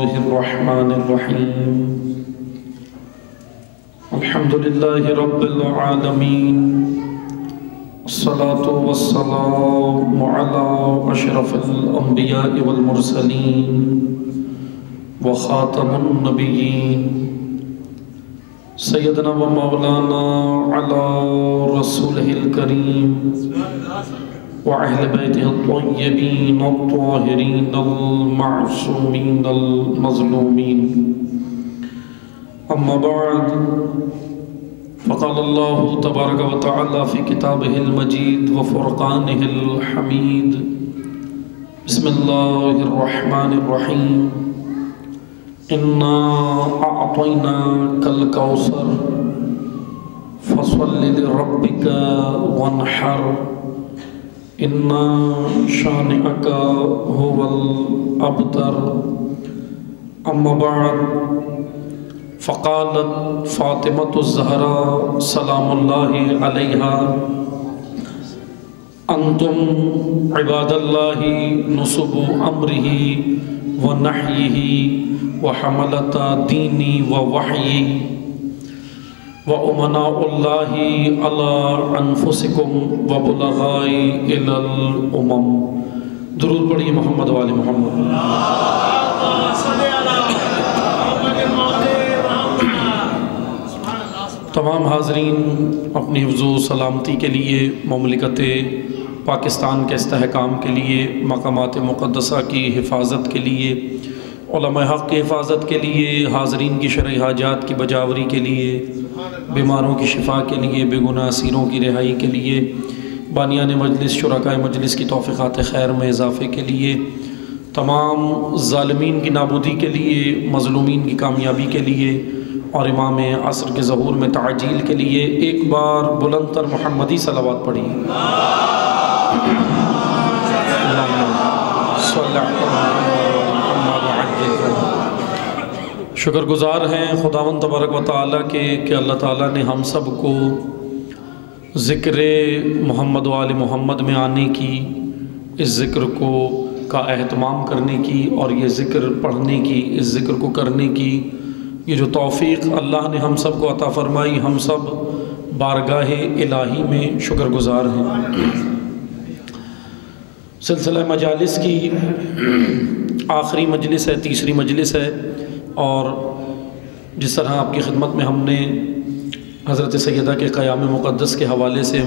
الله الرحمن الرحيم الحمد لله رب العالمين الصلاة والسلام على أشرف الأنبياء والمرسلين وخاتم النبيين سيدنا ومولانا على رسوله الكريم وأهل بيته الطيبين الطاهرين المعصومين المظلومين أما بعد فقال الله تبارك وتعالى في كتابه المجيد وفرقانه الحميد بسم الله الرحمن الرحيم إنا أعطيناك الكوثر فصل لربك وانحر إن شانئك هو الأبتر أما بعد فقالت فاطمة الزهراء سلام الله عليها أنتم عباد الله نصب أمره ونحيه وحملة ديني ووحيي وأمناء الله على أنفسكم وبلغاء إلى الأمم درود پڑھیے محمد وآل محمد۔ تمام حاضرین اپنی حفظ و سلامتی کے لیے، مملکت پاکستان کے استحکام کے لیے، مقامات مقدسہ کی حفاظت کے لیے، علماء حق کی حفاظت کے لیے، حاضرین کی شرعی حاجات کی بجاوری کے لیے، بیماروں کی شفا کے لیے، بے گناہ اسیروں کی رہائی کے لیے، بانیان مجلس، شرکائے مجلس کی توفیقات خیر میں اضافے کے لیے، تمام ظالمین کی نابودی کے لیے، مظلومین کی کامیابی کے لیے اور امام عصر کے ظہور میں تعجیل کے لیے ایک بار بلند تر محمدی صلوات پڑھیے۔ شکر گزار ہیں خداوند تبارک و تعالیٰ کے کہ اللہ تعالیٰ نے ہم سب کو ذکر محمد و آل محمد میں آنے کی، اس ذکر کا اہتمام کرنے کی اور یہ ذکر پڑھنے کی، اس ذکر کو کرنے کی یہ جو توفیق اللہ نے ہم سب کو عطا فرمائی، ہم سب بارگاہ الہی میں شکر گزار ہیں۔ سلسلہ مجالس کی آخری مجلس ہے، تیسری مجلس ہے، اور جس طرح آپ کی خدمت میں ہم نے حضرت سیدہ کے قیام مقدس کے حوالے سے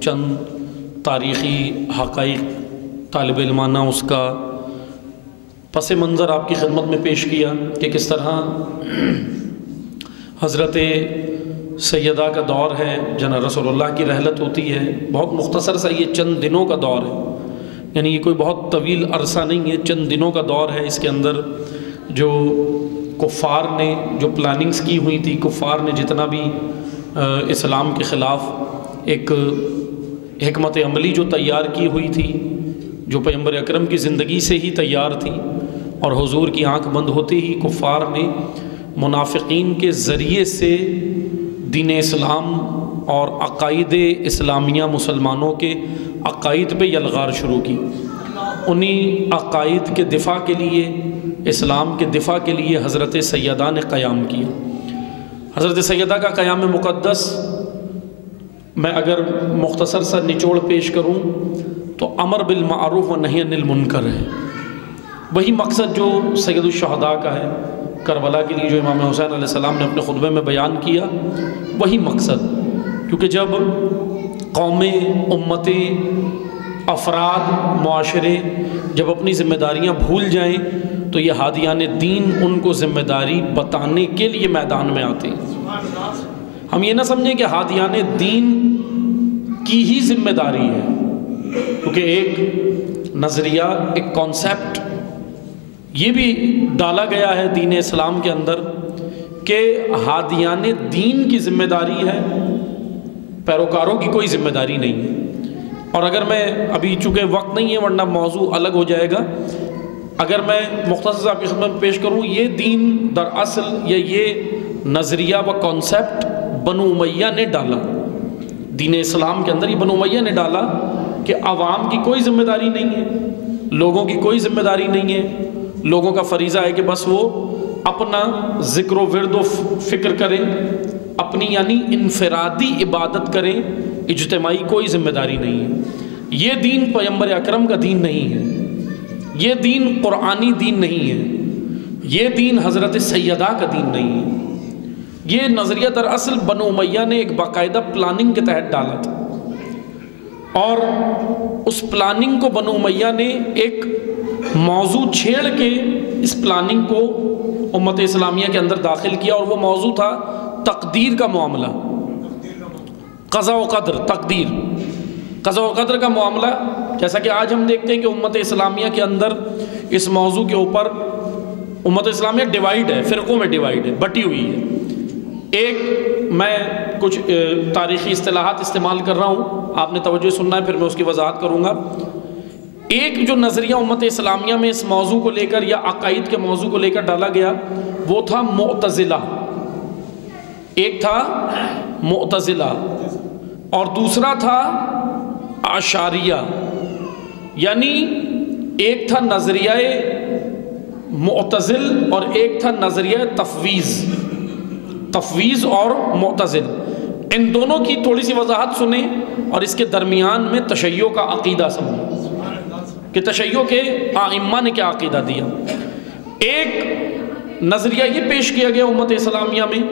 چند تاریخی حقائق طالب علمانہ اس کا پس منظر آپ کی خدمت میں پیش کیا کہ کس طرح حضرت سیدہ کا دور ہے، جناب رسول اللہ کی رحلت ہوتی ہے، بہت مختصر سا یہ چند دنوں کا دور ہے، یعنی یہ کوئی بہت طویل عرصہ نہیں ہے، چند دنوں کا دور ہے۔ اس کے اندر جو کفار نے جو پلاننگز کی ہوئی تھی، کفار نے جتنا بھی اسلام کے خلاف ایک حکمت عملی جو تیار کی ہوئی تھی، جو پیغمبر اکرم کی زندگی سے ہی تیار تھی، اور حضور کی آنکھ بند ہوتے ہی کفار نے منافقین کے ذریعے سے دین اسلام اور عقائد اسلامیہ مسلمانوں کے عقائد پہ یلغار شروع کی۔ انہی عقائد کے دفاع کے لیے، اسلام کے دفاع کے لیے حضرت سیدہ نے قیام کیا۔ حضرت سیدہ کا قیام مقدس میں اگر مختصر سا نچوڑ پیش کروں تو امر بالمعروف و نہی عن المنکر ہے۔ وہی مقصد جو سید الشہداء کا ہے، کربلا کے لیے جو امام حسین علیہ السلام نے اپنے خطبے میں بیان کیا، وہی مقصد۔ کیونکہ جب قومیں، امتیں، افراد، معاشرے جب اپنی ذمہ داریاں بھول جائیں تو یہ ہادیان دین ان کو ذمہ داری بتانے کے لیے میدان میں آتے ہیں۔ ہم یہ نہ سمجھیں کہ ہادیان دین کی ہی ذمہ داری ہے، کیونکہ ایک نظریہ، ایک کانسیپٹ یہ بھی ڈالا گیا ہے دین اسلام کے اندر کہ ہادیان دین کی ذمہ داری ہے، پیروکاروں کی کوئی ذمہ داری نہیں ہے۔ اور اگر میں ابھی چونکہ وقت نہیں ہے ورنہ موضوع الگ ہو جائے گا، اگر میں مختصر آپ کی خدمت میں پیش کروں، یہ دین دراصل یا یہ نظریہ و کانسیپٹ بنو امیہ نے ڈالا، دین اسلام کے اندر یہ بنو امیہ نے ڈالا کہ عوام کی کوئی ذمہ داری نہیں ہے، لوگوں کی کوئی ذمہ داری نہیں ہے، لوگوں کا فریضہ ہے کہ بس وہ اپنا ذکر و ورد و فکر کریں، اپنی یعنی انفرادی عبادت کریں، اجتماعی کوئی ذمہ داری نہیں ہے۔ یہ دین پیغمبر اکرم کا دین نہیں ہے، یہ دین قرآنی دین نہیں ہے، یہ دین حضرت سیدہ کا دین نہیں ہے۔ یہ نظریہ دراصل بنو امیہ نے ایک باقاعدہ پلاننگ کے تحت ڈالا تھا، اور اس پلاننگ کو بنو امیہ نے ایک موضوع چھیڑ کے اس پلاننگ کو امت اسلامیہ کے اندر داخل کیا، اور وہ موضوع تھا تقدیر کا معاملہ، قضاء و قدر، تقدیر، قضاء و قدر کا معاملہ۔ جیسا کہ آج ہم دیکھتے ہیں کہ امت اسلامیہ کے اندر اس موضوع کے اوپر امت اسلامیہ ڈیوائیڈ ہے، فرقوں میں ڈیوائیڈ ہے، بٹی ہوئی ہے۔ ایک میں کچھ تاریخی اصطلاحات استعمال کر رہا ہوں، آپ نے توجہ سننا ہے، پھر میں اس کی وضاحت کروں گا۔ ایک جو نظریہ امت اسلامیہ میں اس موضوع کو لے کر یا عقائد کے موضوع کو لے کر ڈالا گیا وہ تھا معتزلہ، ایک تھا معتزلہ اور دوسرا تھا اشعریہ، یعنی ایک تھا نظریہ معتزل اور ایک تھا نظریہ تفویض، تفویض اور معتزل۔ ان دونوں کی تھوڑی سی وضاحت سنیں اور اس کے درمیان میں تشیع کا عقیدہ سمجھیں کہ تشیع کے ائمہ نے کیا عقیدہ دیا۔ ایک نظریہ یہ پیش کیا گیا امت اسلامیہ میں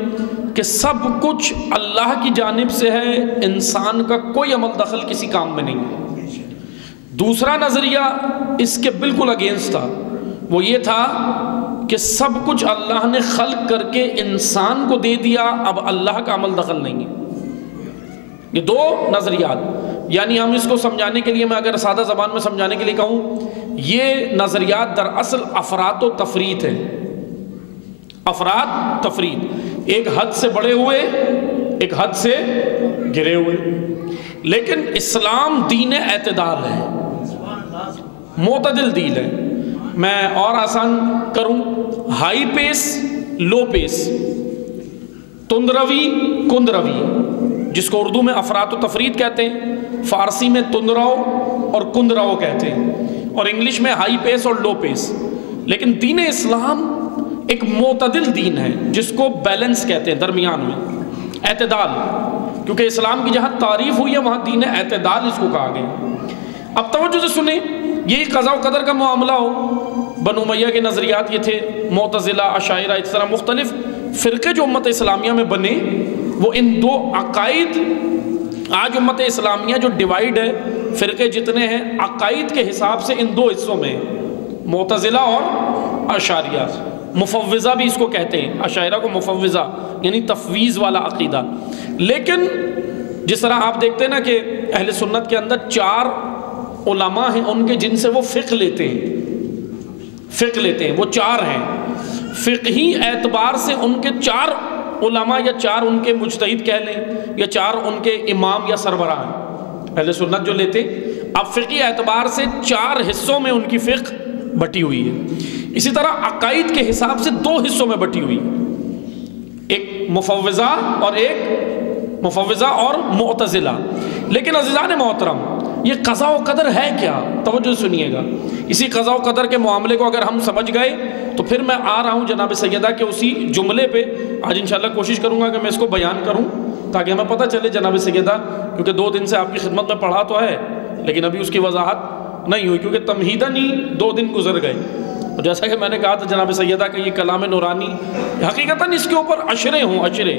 کہ سب کچھ اللہ کی جانب سے ہے، انسان کا کوئی عمل دخل کسی کام میں نہیں۔ دوسرا نظریہ اس کے بالکل اگینسٹ تھا، وہ یہ تھا کہ سب کچھ اللہ نے خلق کر کے انسان کو دے دیا، اب اللہ کا عمل دخل نہیں ہے۔ یہ دو نظریات، یعنی ہم اس کو سمجھانے کے لیے، میں اگر سادہ زبان میں سمجھانے کے لیے کہوں، یہ نظریات دراصل افراط و تفریط ہے، افراط تفریط، ایک حد سے بڑے ہوئے ایک حد سے گرے ہوئے۔ لیکن اسلام دین اعتدال ہے، معتدل دین ہے۔ میں اور آسان کروں، ہائی پیس لو پیس، تند روی کند روی، جس کو اردو میں افراط و تفریط کہتے ہیں، فارسی میں تند رو اور کند رو کہتے ہیں، اور انگلش میں ہائی پیس اور لو پیس۔ لیکن دین اسلام ایک معتدل دین ہے جس کو بیلنس کہتے ہیں، درمیان میں اعتدال، کیونکہ اسلام کی جہاں تعریف ہوئی ہے وہاں دین اعتدال اس کو کہا گیا۔ اب توجہ سے سنیں، یہی قضاء و قدر کا معاملہ ہو، بنو امیہ کے نظریات یہ تھے، معتزلہ، اشاعرہ، اس طرح مختلف فرقے جو امت اسلامیہ میں بنے، وہ ان دو عقائد، آج امت اسلامیہ جو ڈیوائیڈ ہے، فرقے جتنے ہیں عقائد کے حساب سے ان دو حصوں میں، معتزلہ اور اشاعرہ، مفوضہ بھی اس کو کہتے ہیں، اشاعرہ کو مفوضہ یعنی تفویض والا عقیدہ۔ لیکن جس طرح آپ دیکھتے ہیں نا کہ اہل سنت کے اندر 4 علماء ہیں ان کے جن سے وہ فقہ لیتے ہیں، فقہ لیتے ہیں، وہ 4 ہیں، فقہی اعتبار سے ان کے 4 علماء یا 4 ان کے مجتہد کہہ لیں یا 4 ان کے امام یا سربراہ ہیں اہل سنت جو لیتے۔ اب فقہی اعتبار سے 4 حصوں میں ان کی فقہ بٹی ہوئی ہے۔ اسی طرح عقائد کے حساب سے 2 حصوں میں بٹی ہوئی، ایک مفوضہ اور معتزلہ۔ لیکن عزیزان محترم، یہ قضاء و قدر ہے کیا؟ توجہ سنیے گا۔ اسی قضاء و قدر کے معاملے کو اگر ہم سمجھ گئے تو پھر میں آ رہا ہوں جناب سیدہ کے اسی جملے پہ، آج انشاءاللہ کوشش کروں گا کہ میں اس کو بیان کروں تاکہ ہمیں پتہ چلے جناب سیدہ، کیونکہ 2 دن سے آپ کی خدمت میں پڑھا تو ہے لیکن ابھی اس کی وضاحت نہیں ہوئی، کیونکہ تمہیداً ہی 2 دن گزر گئے۔ اور جیسا کہ میں نے کہا تھا جناب سیدہ کہ یہ کلام نورانی، حقیقتاً اس کے اوپر عشرے ہوں، عشرے،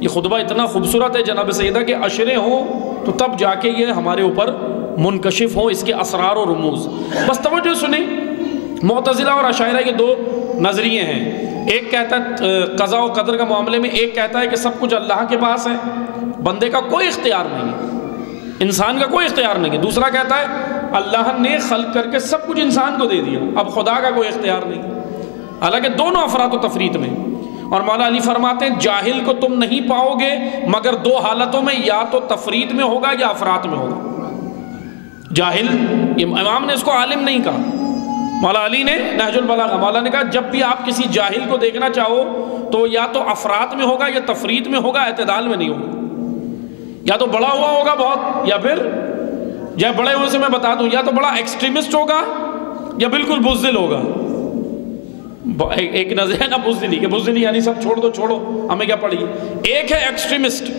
یہ خطبہ اتنا خوبصورت ہے جناب سیدہ کہ عشرے ہوں تو تب جا کے یہ ہمارے اوپر منکشف ہوں اس کے اسرار و رموز۔ بس توجہ سنیں، معتزلہ اور اشاعرہ یہ 2 نظریے ہیں۔ ایک کہتا ہے قضاء و قدر کا معاملے میں، ایک کہتا ہے کہ سب کچھ اللہ کے پاس ہے، بندے کا کوئی اختیار نہیں ہے، انسان کا کوئی اختیار نہیں ہے۔ دوسرا کہتا ہے اللہ نے خلق کر کے سب کچھ انسان کو دے دیا، اب خدا کا کوئی اختیار نہیں۔ حالانکہ دونوں افراط و تفریط میں، اور مولا علی فرماتے ہیں جاہل کو تم نہیں پاؤ گے مگر 2 حالتوں میں، یا تو تفریط میں ہوگا یا افراط میں ہوگا۔ جاہل، امام نے اس کو عالم نہیں کہا، مولا علی نے نہج البلاغہ، مولا نے کہا جب بھی آپ کسی جاہل کو دیکھنا چاہو تو یا تو افراط میں ہوگا یا تفریط میں ہوگا، اعتدال میں نہیں ہوگا۔ یا تو بڑا ہوا ہوگا بہت، یا پھر بڑے ہوئے سے میں بتا دوں، یا تو بڑا ایکسٹریمسٹ ہوگا یا بالکل بزدل ہوگا۔ ایک نظر ہے نا بزدلی کہ بزدلی یعنی سب چھوڑ دو چھوڑو ہمیں کیا پڑی. ایک ہے ایکسٹریمسٹ.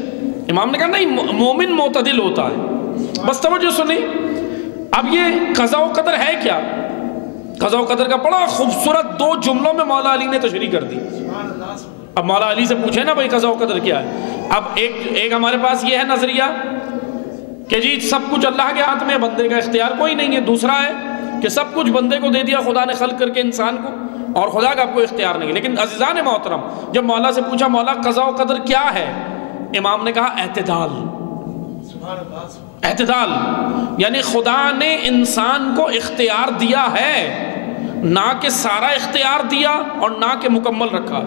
امام نے کہا نہیں مومن معتدل ہوتا ہے. بس توجہ سنیں. اب یہ قضاء و قدر ہے کیا؟ قضاء و قدر کا بڑا خوبصورت 2 جملوں میں مولا علی نے تشریح کر دی. اب مولا علی سے پوچھے نا بھائی قضاء و قدر کیا ہے. اب ایک ہمارے پاس یہ ہے نظریہ کہ جی سب کچھ اللہ کے ہاتھ میں، بندے کا اختیار کوئی نہیں ہے. دوسرا ہے کہ سب کچھ بندے کو دے دیا خدا نے خلق کر کے انسان کو، اور خدا کا کوئی اختیار نہیں. لیکن عزیزان محترم، جب مولا سے پوچھا مولا قضاء و قدر کیا ہے، امام نے کہا اعتدال. اعتدال یعنی خدا نے انسان کو اختیار دیا ہے، نہ کہ سارا اختیار دیا اور نہ کہ مکمل رکھا.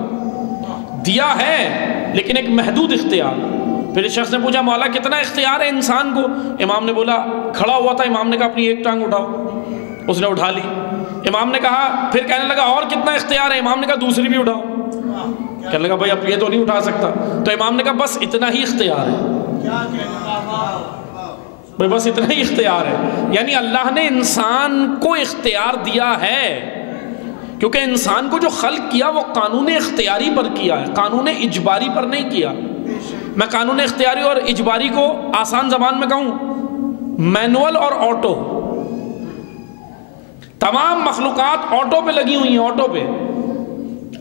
دیا ہے لیکن ایک محدود اختیار. پھر اس شخص نے پوچھا مولا کتنا اختیار ہے انسان کو؟ امام نے بولا، کھڑا ہوا تھا، امام نے کہا اپنی ایک ٹانگ اٹھاؤ. اس نے اٹھا لی. امام نے کہا پھر کہنے لگا اور کتنا اختیار ہے؟ امام نے کہا دوسری بھی اٹھاؤ. کہنے لگا بھائی اب یہ تو نہیں اٹھا سکتا. تو امام نے کہا بس اتنا ہی اختیار ہے. بھائی بس اتنا ہی اختیار ہے. یعنی اللہ نے انسان کو اختیار دیا ہے، کیونکہ انسان کو جو خلق کیا وہ قانون اختیاری پر کیا ہے، قانون اجباری پر نہیں کیا. میں قانون اختیاری اور اجباری کو آسان زبان میں کہوں، مینول اور آٹو. تمام مخلوقات آٹو پہ لگی ہوئی ہیں. آٹو پہ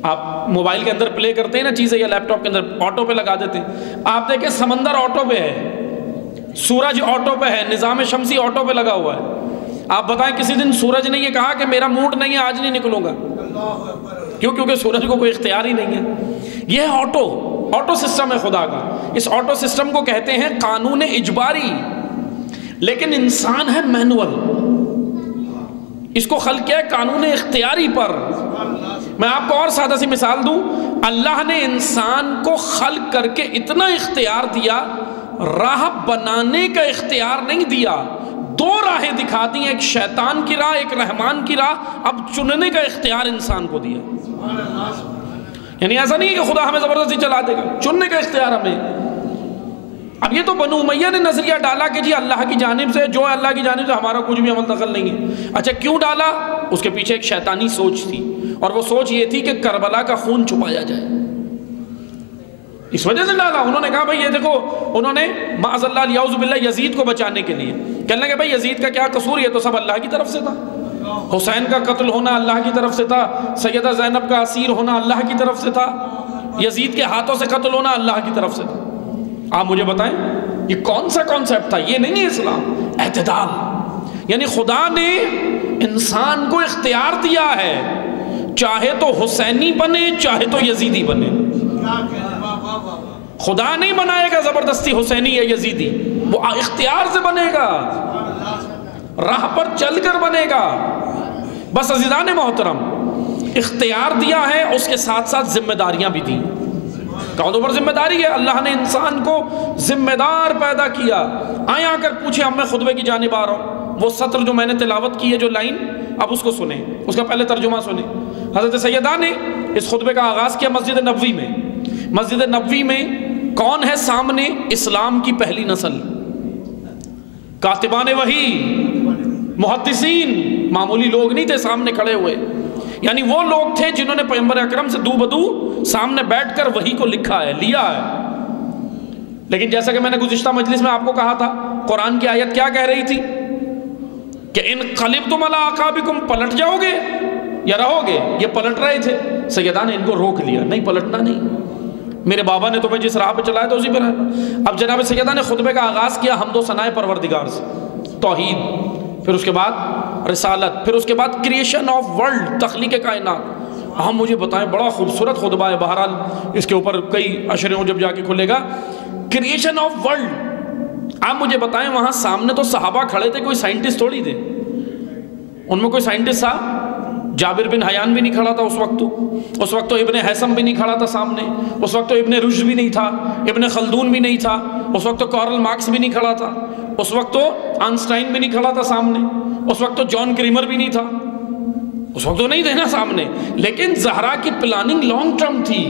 آپ موبائل کے اندر پلے کرتے ہیں نا چیزیں، یا لیپ ٹاپ کے اندر آٹو پہ لگا دیتے ہیں. آپ دیکھیں سمندر آٹو پہ ہے، سورج آٹو پہ ہے، نظام شمسی آٹو پہ لگا ہوا ہے. آپ بتائیں کسی دن سورج نے یہ کہا کہ میرا موڈ نہیں ہے آج نہیں نکلوں گا؟ کیوں؟ کیونکہ سورج کو کوئی اختیار ہی نہیں ہے. یہ آٹو سسٹم ہے خدا کا. اس آٹو سسٹم کو کہتے ہیں قانون اجباری. لیکن انسان ہے مینول. اس کو خلق کیا ہے قانون اختیاری پر. میں آپ کو اور سادہ سی مثال دوں. اللہ نے انسان کو خلق کر کے اتنا اختیار دیا، راہ بنانے کا اختیار نہیں دیا. 2 راہیں دکھا دی، ایک شیطان کی راہ، ایک رحمان کی راہ. اب چننے کا اختیار انسان کو دیا. یعنی ایسا نہیں ہے کہ خدا ہمیں زبردستی چلا دے گا، چننے کا اختیار ہمیں. اب یہ تو بنو امیہ نے نظریہ ڈالا کہ جی اللہ کی جانب سے، جو ہے اللہ کی جانب سے، ہمارا کچھ بھی عمل دخل نہیں ہے. اچھا کیوں ڈالا؟ اس کے پیچھے ایک شیطانی سوچ تھی، اور وہ سوچ یہ تھی کہ کربلا کا خون چھپایا جائے. اس وجہ سے ڈالا. انہوں نے کہا بھائی یہ دیکھو، انہوں نے معاذ اللہ الیعوذ باللہ یزید کو بچانے کے لیے کہنے لگے بھائی یزید کا کیا قصور، یہ تو سب اللہ کی طرف سے تھا. حسین کا قتل ہونا اللہ کی طرف سے تھا، سیدہ زینب کا اسیر ہونا اللہ کی طرف سے تھا، یزید کے ہاتھوں سے قتل ہونا اللہ کی طرف سے تھا. آپ مجھے بتائیں یہ کون سا کانسیپٹ تھا؟ یہ نہیں ہے اسلام. اعتدال یعنی خدا نے انسان کو اختیار دیا ہے، چاہے تو حسینی بنے چاہے تو یزیدی بنے. خدا نہیں بنائے گا زبردستی حسینی یا یزیدی، وہ اختیار سے بنے گا، راہ پر چل کر بنے گا. بس عزیزان محترم، اختیار دیا ہے، اس کے ساتھ ساتھ ذمہ داریاں بھی دیں. کون پر ذمہ داری ہے؟ اللہ نے انسان کو ذمہ دار پیدا کیا. آئیں آ کر پوچھیں، اب میں خطبے کی جانب آ رہا ہوں. وہ سطر جو میں نے تلاوت کی ہے، جو لائن، اب اس کو سنیں، اس کا پہلے ترجمہ سنیں. حضرت سیدہ نے اس خطبے کا آغاز کیا مسجد نبوی میں. مسجد نبوی میں کون ہے سامنے؟ اسلام کی پہلی نسل، کاتبان وحی، محدثین. معمولی لوگ نہیں تھے سامنے کھڑے ہوئے، یعنی وہ لوگ تھے جنہوں نے پیغمبر اکرم سے دو بدو سامنے بیٹھ کر وحی کو لکھا ہے، لیا ہے. لیکن جیسا کہ میں نے گزشتہ مجلس میں آپ کو کہا تھا، قرآن کی آیت کیا کہہ رہی تھی کہ انقلبتم علی اعقابکم، پلٹ جاؤ گے یا رہو گے. یہ پلٹ رہے تھے. سیدہ نے ان کو روک لیا، نہیں پلٹنا نہیں، میرے بابا نے تمہیں جس راہ پہ چلایا تو اسی پہ رہنا. اب جناب سیدہ نے خطبے کا آغاز کیا حمد و ثنائے پروردگار سے، توحید، پھر اس کے بعد رسالت، پھر اس کے بعد کریشن آف ورلڈ، تخلیق کائنات. ہم مجھے بتائیں، بڑا خوبصورت خطبہ ہے، بہرحال اس کے اوپر کئی اشروں جب جا کے کھلے گا. Creation of world. آپ مجھے بتائیں، وہاں سامنے تو صحابہ کھڑے تھے، کوئی سائنٹسٹ تھوڑی تھے. ان میں کوئی سائنٹسٹ تھا؟ جابر بن حیان بھی نہیں کھڑا تھا اس وقت تو ابن حیثم بھی نہیں کھڑا تھا سامنے، اس وقت تو ابن رشد بھی نہیں تھا، ابن خلدون بھی نہیں تھا، اس وقت تو کارل مارکس بھی نہیں کھڑا تھا، اس وقت تو آئنسٹائن بھی نہیں کھڑا تھا سامنے، اس وقت تو جان کریمر بھی نہیں تھا، اس وقت تو نہیں تھے نا سامنے. لیکن زہرا کی پلاننگ لانگ ٹرم تھی.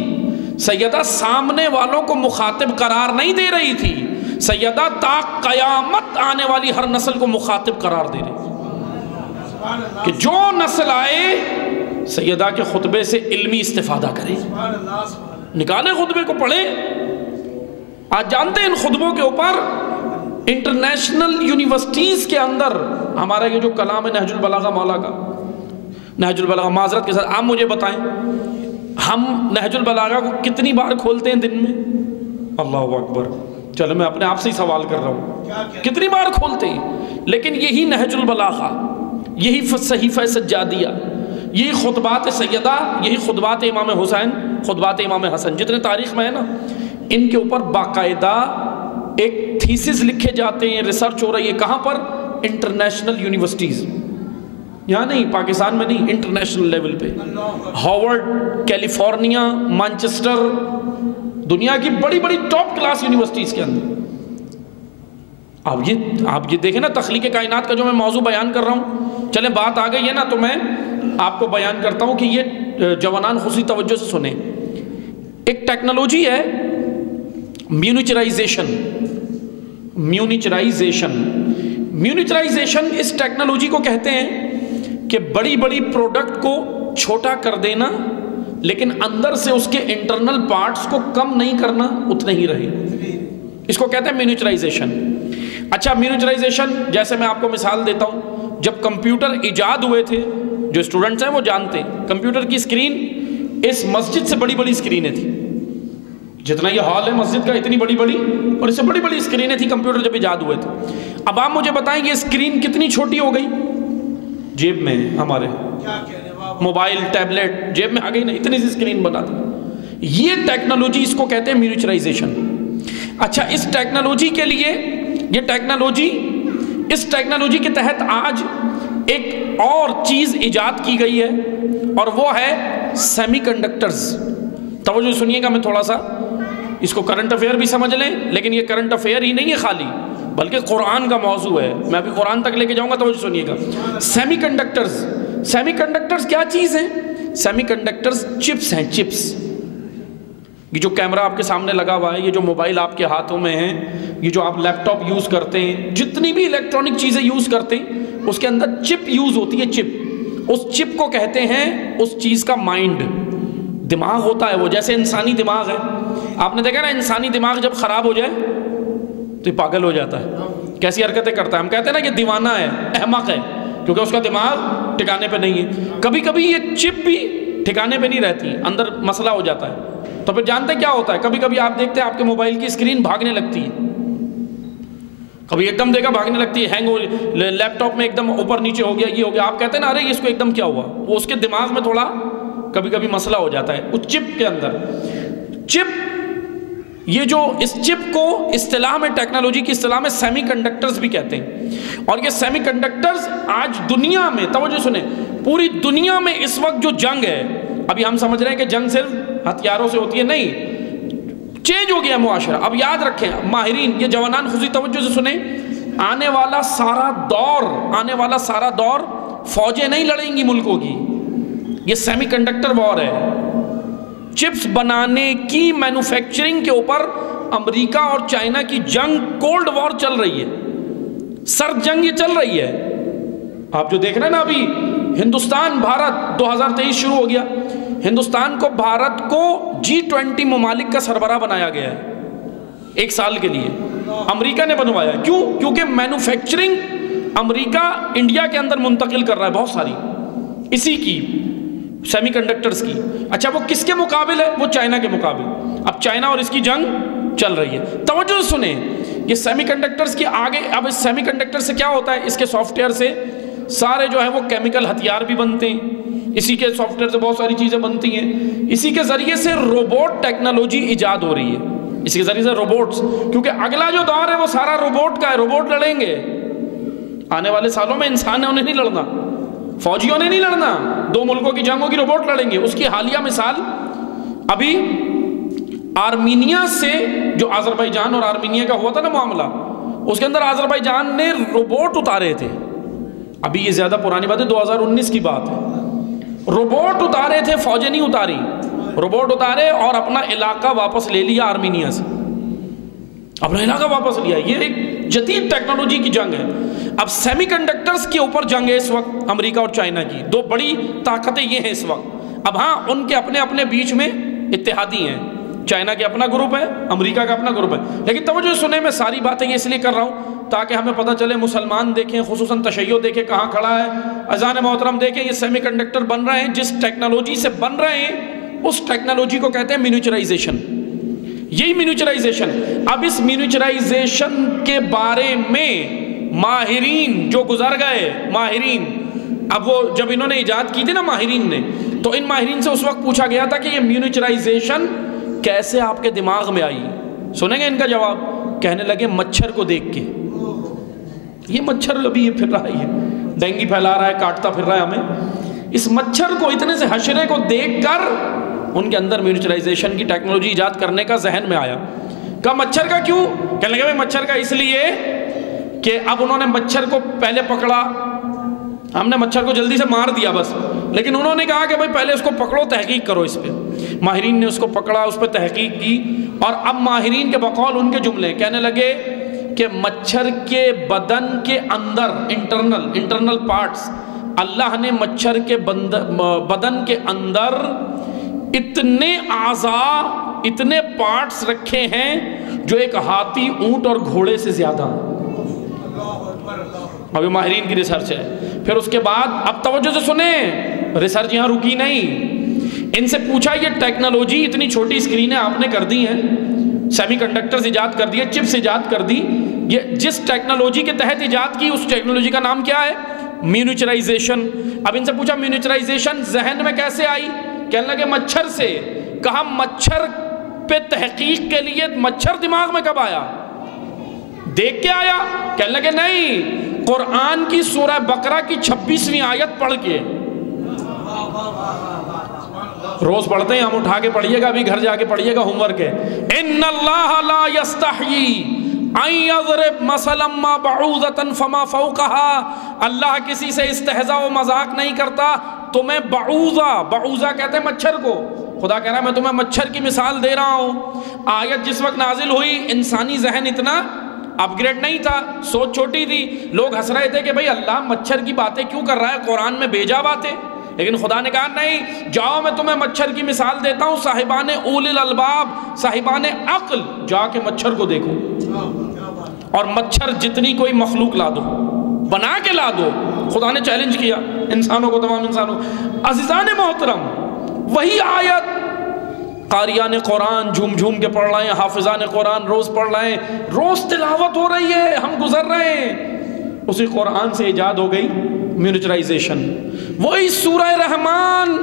سیدہ سامنے والوں کو مخاطب قرار نہیں دے رہی تھی، سیدہ تا قیامت آنے والی ہر نسل کو مخاطب قرار دے رہی تھی کہ جو نسل آئے سیدہ کے خطبے سے علمی استفادہ کریں، نکالیں خطبے کو پڑھیں۔ آج جانتے ہیں ان خطبوں کے اوپر انٹرنیشنل یونیورسٹیز کے اندر ہمارا یہ جو کلام ہے نہج البلاغہ مولا کا، نہج البلاغہ، معذرت کے ساتھ آپ مجھے بتائیں ہم نہج البلاغہ کو کتنی بار کھولتے ہیں دن میں؟ اللہ اکبر، چلو میں اپنے آپ سے ہی سوال کر رہا ہوں، کتنی بار کھولتے ہیں؟ لیکن یہی نہج البلاغہ، یہی صحیفہ سجادیہ، یہی خطبات سیدہ، یہی خطبات امام حسین، خطبات امام حسن، جتنے تاریخ میں ہے نا، ان کے اوپر باقاعدہ ایک تھیسس لکھے جاتے ہیں، ریسرچ ہو رہی ہے۔ کہاں پر؟ انٹرنیشنل یونیورسٹیز، یہاں نہیں، پاکستان میں نہیں، انٹرنیشنل لیول پہ، ہارورڈ، کیلیفورنیا، مانچسٹر، دنیا کی بڑی بڑی ٹاپ کلاس یونیورسٹیز کے اندر۔ آپ یہ دیکھیں نا، تخلیق کائنات کا جو میں موضوع بیان کر رہا ہوں، چلیں بات آ گئی ہے نا تو میں آپ کو بیان کرتا ہوں کہ یہ جوانان خصوصی توجہ سے سنیں۔ ایک ٹیکنالوجی ہے میونیچرائزیشن اس ٹیکنالوجی کو کہتے ہیں کہ بڑی بڑی پروڈکٹ کو چھوٹا کر دینا لیکن اندر سے اس کے انٹرنل پارٹس کو کم نہیں کرنا، اتنے ہی رہے، اس کو کہتے ہیں میونیچرائزیشن۔ اچھا، میونیچرائزیشن جیسے میں آپ کو مثال دیتا ہوں، جب کمپیوٹر ایجاد ہوئے تھے، جو اسٹوڈنٹس ہیں وہ جانتے ہیں، کمپیوٹر کی اسکرین اس مسجد سے بڑی بڑی اسکرینیں تھیں، جتنا یہ ہال ہے مسجد کا اتنی بڑی بڑی، اور اس سے بڑی بڑی اسکرینیں تھیں کمپیوٹر جب ایجاد ہوئے تھے۔ اب آپ مجھے بتائیں یہ اسکرین کتنی چھوٹی ہو گئی؟ جیب میں ہمارے موبائل ٹیبلٹ جیب میں آ گئی نا، اتنی سی اسکرین بنا دی۔ یہ ٹیکنالوجی، اس کو کہتے ہیں میونیچرائزیشن۔ اچھا، اس ٹیکنالوجی کے لیے، اس ٹیکنالوجی کے تحت آج ایک اور چیز ایجاد کی گئی ہے اور وہ ہے سیمی کنڈکٹرز۔ توجہ سنیے گا، میں تھوڑا سا اس کو کرنٹ افیئر بھی سمجھ لیں، لیکن یہ کرنٹ افیئر ہی نہیں ہے خالی، بلکہ قرآن کا موضوع ہے، میں ابھی قرآن تک لے کے جاؤں گا، توجہ سنیے گا۔ سیمی کنڈکٹرز کیا چیز ہیں؟ سیمی کنڈکٹرز چپس ہیں، چپس۔ یہ جو کیمرہ آپ کے سامنے لگا ہوا ہے، یہ جو موبائل آپ کے ہاتھوں میں ہے، یہ جو آپ لیپ ٹاپ یوز کرتے ہیں، جتنی بھی الیکٹرانک چیزیں یوز کرتے ہیں، اس کے اندر چپ یوز ہوتی ہے، چپ۔ اس چپ کو کہتے ہیں اس چیز کا مائنڈ، دماغ ہوتا ہے وہ، جیسے انسانی دماغ ہے۔ آپ نے دیکھا نا، انسانی دماغ جب خراب ہو جائے تو یہ پاگل ہو جاتا ہے، کیسی حرکتیں کرتا ہے، ہم کہتے ہیں نا یہ دیوانہ ہے، احمق ہے، کیونکہ اس کا دماغ ٹھکانے پہ نہیں ہے۔ کبھی کبھی یہ چپ بھی ٹھکانے پہ نہیں رہتی، اندر مسئلہ ہو جاتا ہے، تو پھر جانتے کیا ہوتا ہے؟ کبھی کبھی آپ دیکھتے ہیں آپ کے موبائل کی اسکرین بھاگنے لگتی ہے، کبھی ایک دم دیکھا بھاگنے لگتی ہے، ہینگ ہو، لیپ ٹاپ میں ایک دم اوپر نیچے ہو گیا، یہ ہو گیا، آپ کہتے ہیں نا ارے اس کو ایک دم کیا ہوا؟ وہ اس کے دماغ میں تھوڑا کبھی کبھی مسئلہ ہو جاتا ہے اس چپ کے اندر۔ چپ، یہ جو اس چپ کو اصطلاح میں، ٹیکنالوجی کی اصطلاح میں سیمی کنڈکٹرز بھی کہتے ہیں۔ اور یہ سیمی کنڈکٹرز آج دنیا میں، توجہ سنیں، پوری دنیا میں اس وقت جو جنگ ہے، ابھی ہم سمجھ رہے ہیں کہ جنگ صرف ہتھیاروں سے ہوتی ہے، نہیں، چینج ہو گیا معاشرہ۔ اب یاد رکھیں ماہرین، یہ جوانان خصوصی توجہ سے سنیں، آنے والا سارا دور فوجیں نہیں لڑیں گی ملکوں کی، یہ سیمی کنڈکٹر وار ہے۔ چپس بنانے کی مینوفیکچرنگ کے اوپر امریکہ اور چائنا کی جنگ، کولڈ وار چل رہی ہے، سرد جنگ یہ چل رہی ہے۔ آپ جو دیکھ رہے ہیں نا ابھی ہندوستان بھارت 2023 شروع ہو گیا، ہندوستان کو، بھارت کو G20 ممالک کا سربراہ بنایا گیا ہے 1 سال کے لیے، امریکہ نے بنوایا ہے۔ کیوں؟ کیونکہ مینوفیکچرنگ امریکہ انڈیا کے اندر منتقل کر رہا ہے بہت ساری، اسی کی سیمی کنڈکٹرز کی۔ اچھا، وہ کس کے مقابل ہے؟ وہ چائنا کے مقابل۔ اب چائنا اور اس کی جنگ چل رہی ہے، توجہ سنیں، یہ سیمی کنڈکٹرز کی آگے، اب اس سیمی کنڈکٹر سے کیا ہوتا ہے؟ اس کے سافٹ ویئر سے سارے جو ہے وہ کیمیکل ہتھیار بھی بنتے ہیں، اسی کے سافٹ ویئر سے بہت ساری چیزیں بنتی ہیں، اسی کے ذریعے سے روبوٹ ٹیکنالوجی ایجاد ہو رہی ہے، اسی کے ذریعے سے روبوٹس، کیونکہ اگلا جو دور ہے وہ سارا روبوٹ کا ہے، روبوٹ لڑیں گے آنے والے سالوں میں، انسانوں نے نہیں لڑنا، فوجیوں نے نہیں لڑنا، 2 ملکوں کی جنگ ہوگی، روبوٹ لڑیں گے۔ اس کی حالیہ مثال ابھی آرمینیا سے، جو آذربائیجان اور آرمینیا کا ہوا تھا نا معاملہ، اس کے اندر آذربائیجان نے روبوٹ اتارے تھے، ابھی یہ زیادہ پرانی بات ہے، 2019 کی بات ہے، روبوٹ اتارے تھے، فوجیں نہیں اتاری، روبوٹ اتارے اور اپنا علاقہ واپس لے لیا آرمینیا سے، اپنا علاقہ واپس لیا۔ یہ ایک جدید ٹیکنالوجی کی جنگ ہے۔ اب سیمی کنڈکٹرز کے اوپر جنگ ہے اس وقت امریکہ اور چائنا کی، دو بڑی طاقتیں یہ ہیں اس وقت۔ اب ہاں ان کے اپنے اپنے بیچ میں اتحادی ہیں، چائنا کے اپنا گروپ ہے، امریکہ کا اپنا گروپ ہے، لیکن توجہ سنیں، میں ساری باتیں یہ اس لیے کر رہا ہوں تاکہ ہمیں پتہ چلے، مسلمان دیکھیں، خصوصاً تشیع دیکھیں کہاں کھڑا ہے، اذان محترم دیکھیں، یہ سیمی کنڈکٹر بن رہے ہیں، جس ٹیکنالوجی سے بن رہے ہیں اس ٹیکنالوجی کو کہتے ہیں مینیچرائزیشن، یہی مینیچرائزیشن۔ اب اس مینیچرائزیشن کے بارے میں ماہرین جو گزر گئے، ماہرین، اب وہ جب انہوں نے ایجاد کی تھی نا ماہرین نے، تو ان ماہرین سے اس وقت پوچھا گیا تھا کہ یہ مینیچرائزیشن کیسے آپ کے دماغ میں آئی؟ سنیں گے ان کا جواب، کہنے لگے مچھر کو دیکھ کے، یہ مچھر ابھی یہ پھر رہا ہے، ڈینگی پھیلا رہا ہے، کاٹتا پھر رہا ہے ہمیں، اس مچھر کو، اتنے سے حشرے کو دیکھ کر ان کے اندر مینیچرائزیشن کی ٹیکنالوجی ایجاد کرنے کا ذہن میں آیا۔ کہا مچھر کا کیوں؟ کہنے لگے بھائی مچھر کا اس لیے کہ اب انہوں نے مچھر کو پہلے پکڑا، ہم نے مچھر کو جلدی سے مار دیا بس، لیکن انہوں نے کہا کہ بھائی پہلے اس کو پکڑو، تحقیق کرو اس پہ۔ ماہرین نے اس کو پکڑا، اس پہ تحقیق کی، اور اب ماہرین کے بقول ان کے جملے کہنے لگے کہ مچھر کے بدن کے اندر انٹرنل پارٹس، اللہ نے مچھر کے بدن کے اندر اتنے اعضاء، اتنے پارٹس رکھے ہیں جو ایک ہاتھی، اونٹ اور گھوڑے سے زیادہ ہیں۔ ابھی ماہرین کی ریسرچ ہے۔ پھر اس کے بعد اب توجہ سے سنیں، ریسرچ یہاں رکی نہیں، ان سے پوچھا یہ ٹیکنالوجی اتنی چھوٹی اسکرینیں آپ نے کر دی ہیں، سیمی کنڈکٹرز ایجاد کر دیے، چپس ایجاد کر دی، یہ جس ٹیکنالوجی کے تحت ایجاد کی اس ٹیکنالوجی کا نام کیا ہے؟ مینیچرائزیشن۔ اب ان سے پوچھا مینیچرائزیشن ذہن میں کیسے آئی؟ کہنے لگے مچھر سے۔ کہا مچھر پہ تحقیق کے لیے مچھر دماغ میں کب آیا؟ دیکھ کے آیا؟ کہنے لگے نہیں، قرآن کی سورہ بقرہ کی 26ویں آیت پڑھ کے، روز پڑھتے ہیں ہم، اٹھا کے پڑھیے گا، ابھی گھر جا کے پڑھیے گا، ہوم ورک ہے۔ ان اللہ لا یستحیی ان یضرب مثلا ما بعوضۃ فما فوقها، اللہ کسی سے استہزاء و مذاق نہیں کرتا، تمہیں بعوضہ کہتے ہیں مچھر کو، خدا کہہ رہا ہے میں تمہیں مچھر کی مثال دے رہا ہوں۔ آیت جس وقت نازل ہوئی انسانی ذہن اتنا اپ گریڈ نہیں تھا، سوچ چھوٹی تھی، لوگ ہنس رہے تھے کہ بھئی اللہ مچھر کی باتیں کیوں کر رہا ہے، قرآن میں بھیجا باتیں، لیکن خدا نے کہا نہیں، جاؤ میں تمہیں مچھر کی مثال دیتا ہوں، صاحبان اولی الالباب، صاحبان عقل، جا کے مچھر کو دیکھو، اور مچھر جتنی کوئی مخلوق لا دو، بنا کے لا دو۔ خدا نے چیلنج کیا انسانوں کو، تمام انسانوں۔ عزیزان محترم، وہی آیت قاریان قرآن جھوم جھوم کے پڑھ رہے ہیں، حافظان قرآن روز پڑھ رہے ہیں، روز تلاوت ہو رہی ہے، ہم گزر رہے ہیں، اسی قرآن سے ایجاد ہو گئی مینیچرائزیشن۔ وہی سورہ رحمان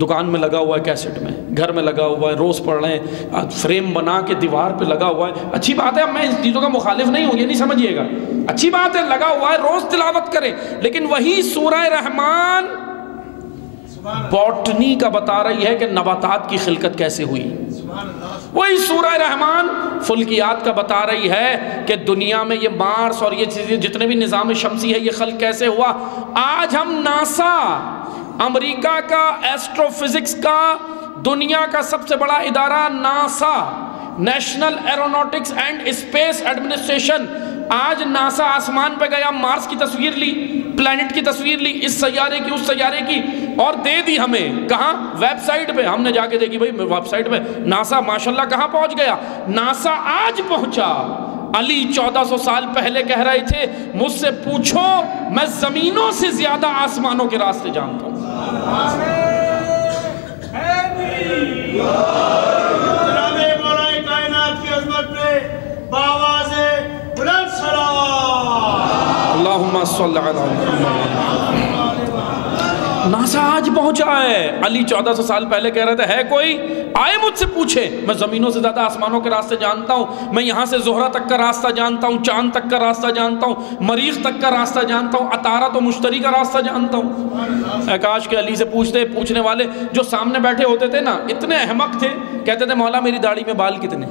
دکان میں لگا ہوا ہے، کیسٹ میں، گھر میں لگا ہوا ہے، روز پڑھ رہے ہیں، فریم بنا کے دیوار پہ لگا ہوا ہے، اچھی بات ہے، اب میں ان چیزوں کا مخالف نہیں ہوں، یہ نہیں سمجھیے گا، اچھی بات ہے، لگا ہوا ہے، روز تلاوت کریں، لیکن وہی سورہ رحمان باٹنی کا بتا رہی ہے کہ نباتات کی خلقت کیسے ہوئی، وہی سورہ رحمان فلکیات کا بتا رہی ہے کہ دنیا میں یہ مارس اور یہ چیزیں جتنے بھی نظام شمسی ہے یہ خلق کیسے ہوا۔ آج ہم ناسا، امریکہ کا ایسٹرو فزکس کا دنیا کا سب سے بڑا ادارہ NASA, national aeronautics and space administration, آج ناسا آسمان پہ گیا، مارس کی تصویر لی، پلانٹ کی تصویر لی، اس سیارے کی، اس سیارے کی، اور دے دی ہمیں، کہاں؟ ویب سائٹ پہ۔ ہم نے جا کے دیکھی، بھائی ویب سائٹ پہ ناسا ماشاءاللہ کہاں پہنچ گیا، ناسا آج پہنچا۔ علی 1400 سال پہلے کہہ رہے تھے مجھ سے پوچھو میں زمینوں سے زیادہ آسمانوں کے راستے جانتا ہوں۔ اللہم صلی علی محمد۔ ناسا آج پہنچا ہے، علی 1400 سال پہلے کہہ رہے تھے ہے کوئی آئے مجھ سے پوچھے، میں زمینوں سے زیادہ آسمانوں کے راستے جانتا ہوں، میں یہاں سے زہرہ تک کا راستہ جانتا ہوں، چاند تک کا راستہ جانتا ہوں، مریخ تک کا راستہ جانتا ہوں، عطارد و مشتری کا راستہ جانتا ہوں۔ اے کاش کہ علی سے پوچھنے والے جو سامنے بیٹھے ہوتے تھے نا اتنے احمق تھے، کہتے تھے مولا میری داڑھی میں بال کتنے،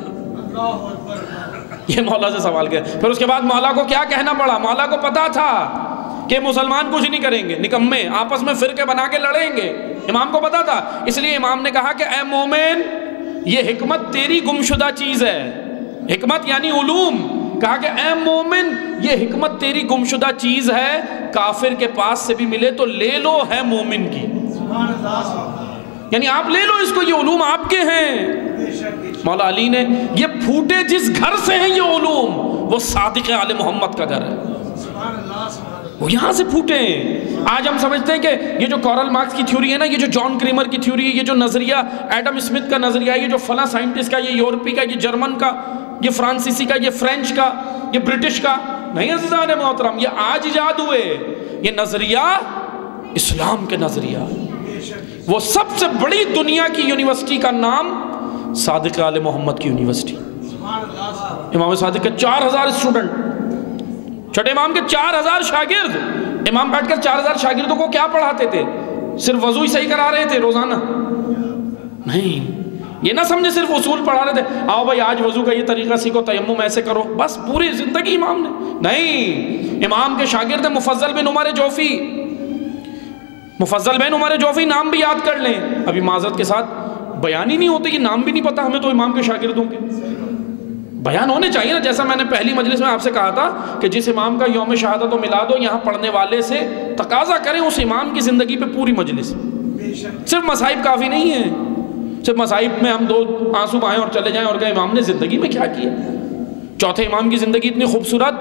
یہ مولا سے سوال کیا۔ پھر اس کے بعد مولا کو کیا کہنا پڑا، مولا کو پتا تھا کہ مسلمان کچھ نہیں کریں گے، نکمے آپس میں فرقے بنا کے لڑیں گے، امام کو پتا تھا، اس لیے امام نے کہا کہ اے مومن یہ حکمت تیری گمشدہ چیز ہے، حکمت یعنی علوم کہا کہ اے مومن یہ حکمت تیری گمشدہ چیز ہے، کافر کے پاس سے بھی ملے تو لے لو، ہے مومن کی، یعنی آپ لے لو اس کو، یہ علوم آپ کے ہیں۔ مولا علی نے یہ پھوٹے جس گھر سے ہیں یہ علوم، وہ صادق آل محمد کا گھر ہے، وہ یہاں سے پھوٹے ہیں۔ آج ہم سمجھتے ہیں کہ یہ جو کارل مارکس کی تھیوری ہے نا، یہ جو جان کریمر کی تھیوری ہے، یہ جو نظریہ ایڈم اسمتھ کا نظریہ ہے، یہ جو فلاں سائنٹسٹ کا، یہ یورپی کا، یہ جرمن کا، یہ فرانسیسی کا، یہ فرینچ کا، یہ برٹش کا، نہیں عزیزان محترم، یہ آج ایجاد ہوئے۔ یہ نظریہ اسلام کے نظریہ، وہ سب سے بڑی دنیا کی یونیورسٹی کا نام صادق آل محمد کی یونیورسٹی، امام صادق کے 4000 اسٹوڈنٹ، چھٹے امام کے 4000 شاگرد، امام بیٹھ کر 4000 شاگردوں کو کیا پڑھاتے تھے؟ صرف وضو ہی صحیح کرا رہے تھے روزانہ؟ نہیں، یہ نہ سمجھے صرف اصول پڑھا رہے تھے، آؤ بھائی آج وضو کا یہ طریقہ سیکھو، تیمم ایسے کرو، بس پوری زندگی امام نے نہیں۔ امام کے شاگرد مفضل بن عمر جوفی، مفضل بن عمر جوفی، نام بھی یاد کر لیں، ابھی معذرت کے ساتھ بیان ہی نہیں ہوتے، یہ نام بھی نہیں پتا ہمیں تو امام کے شاگردوں کے، بیان ہونے چاہیے نا۔ جیسا میں نے پہلی مجلس میں آپ سے کہا تھا کہ جس امام کا یوم شہادت و میلاد ہو، یہاں پڑھنے والے سے تقاضا کریں اس امام کی زندگی پہ پوری مجلس، صرف مصائب کافی نہیں ہے، صرف مصائب میں ہم 2 آنسو بہائیں اور چلے جائیں اور کہیں امام نے زندگی میں کیا کیا۔ چوتھے امام کی زندگی اتنی خوبصورت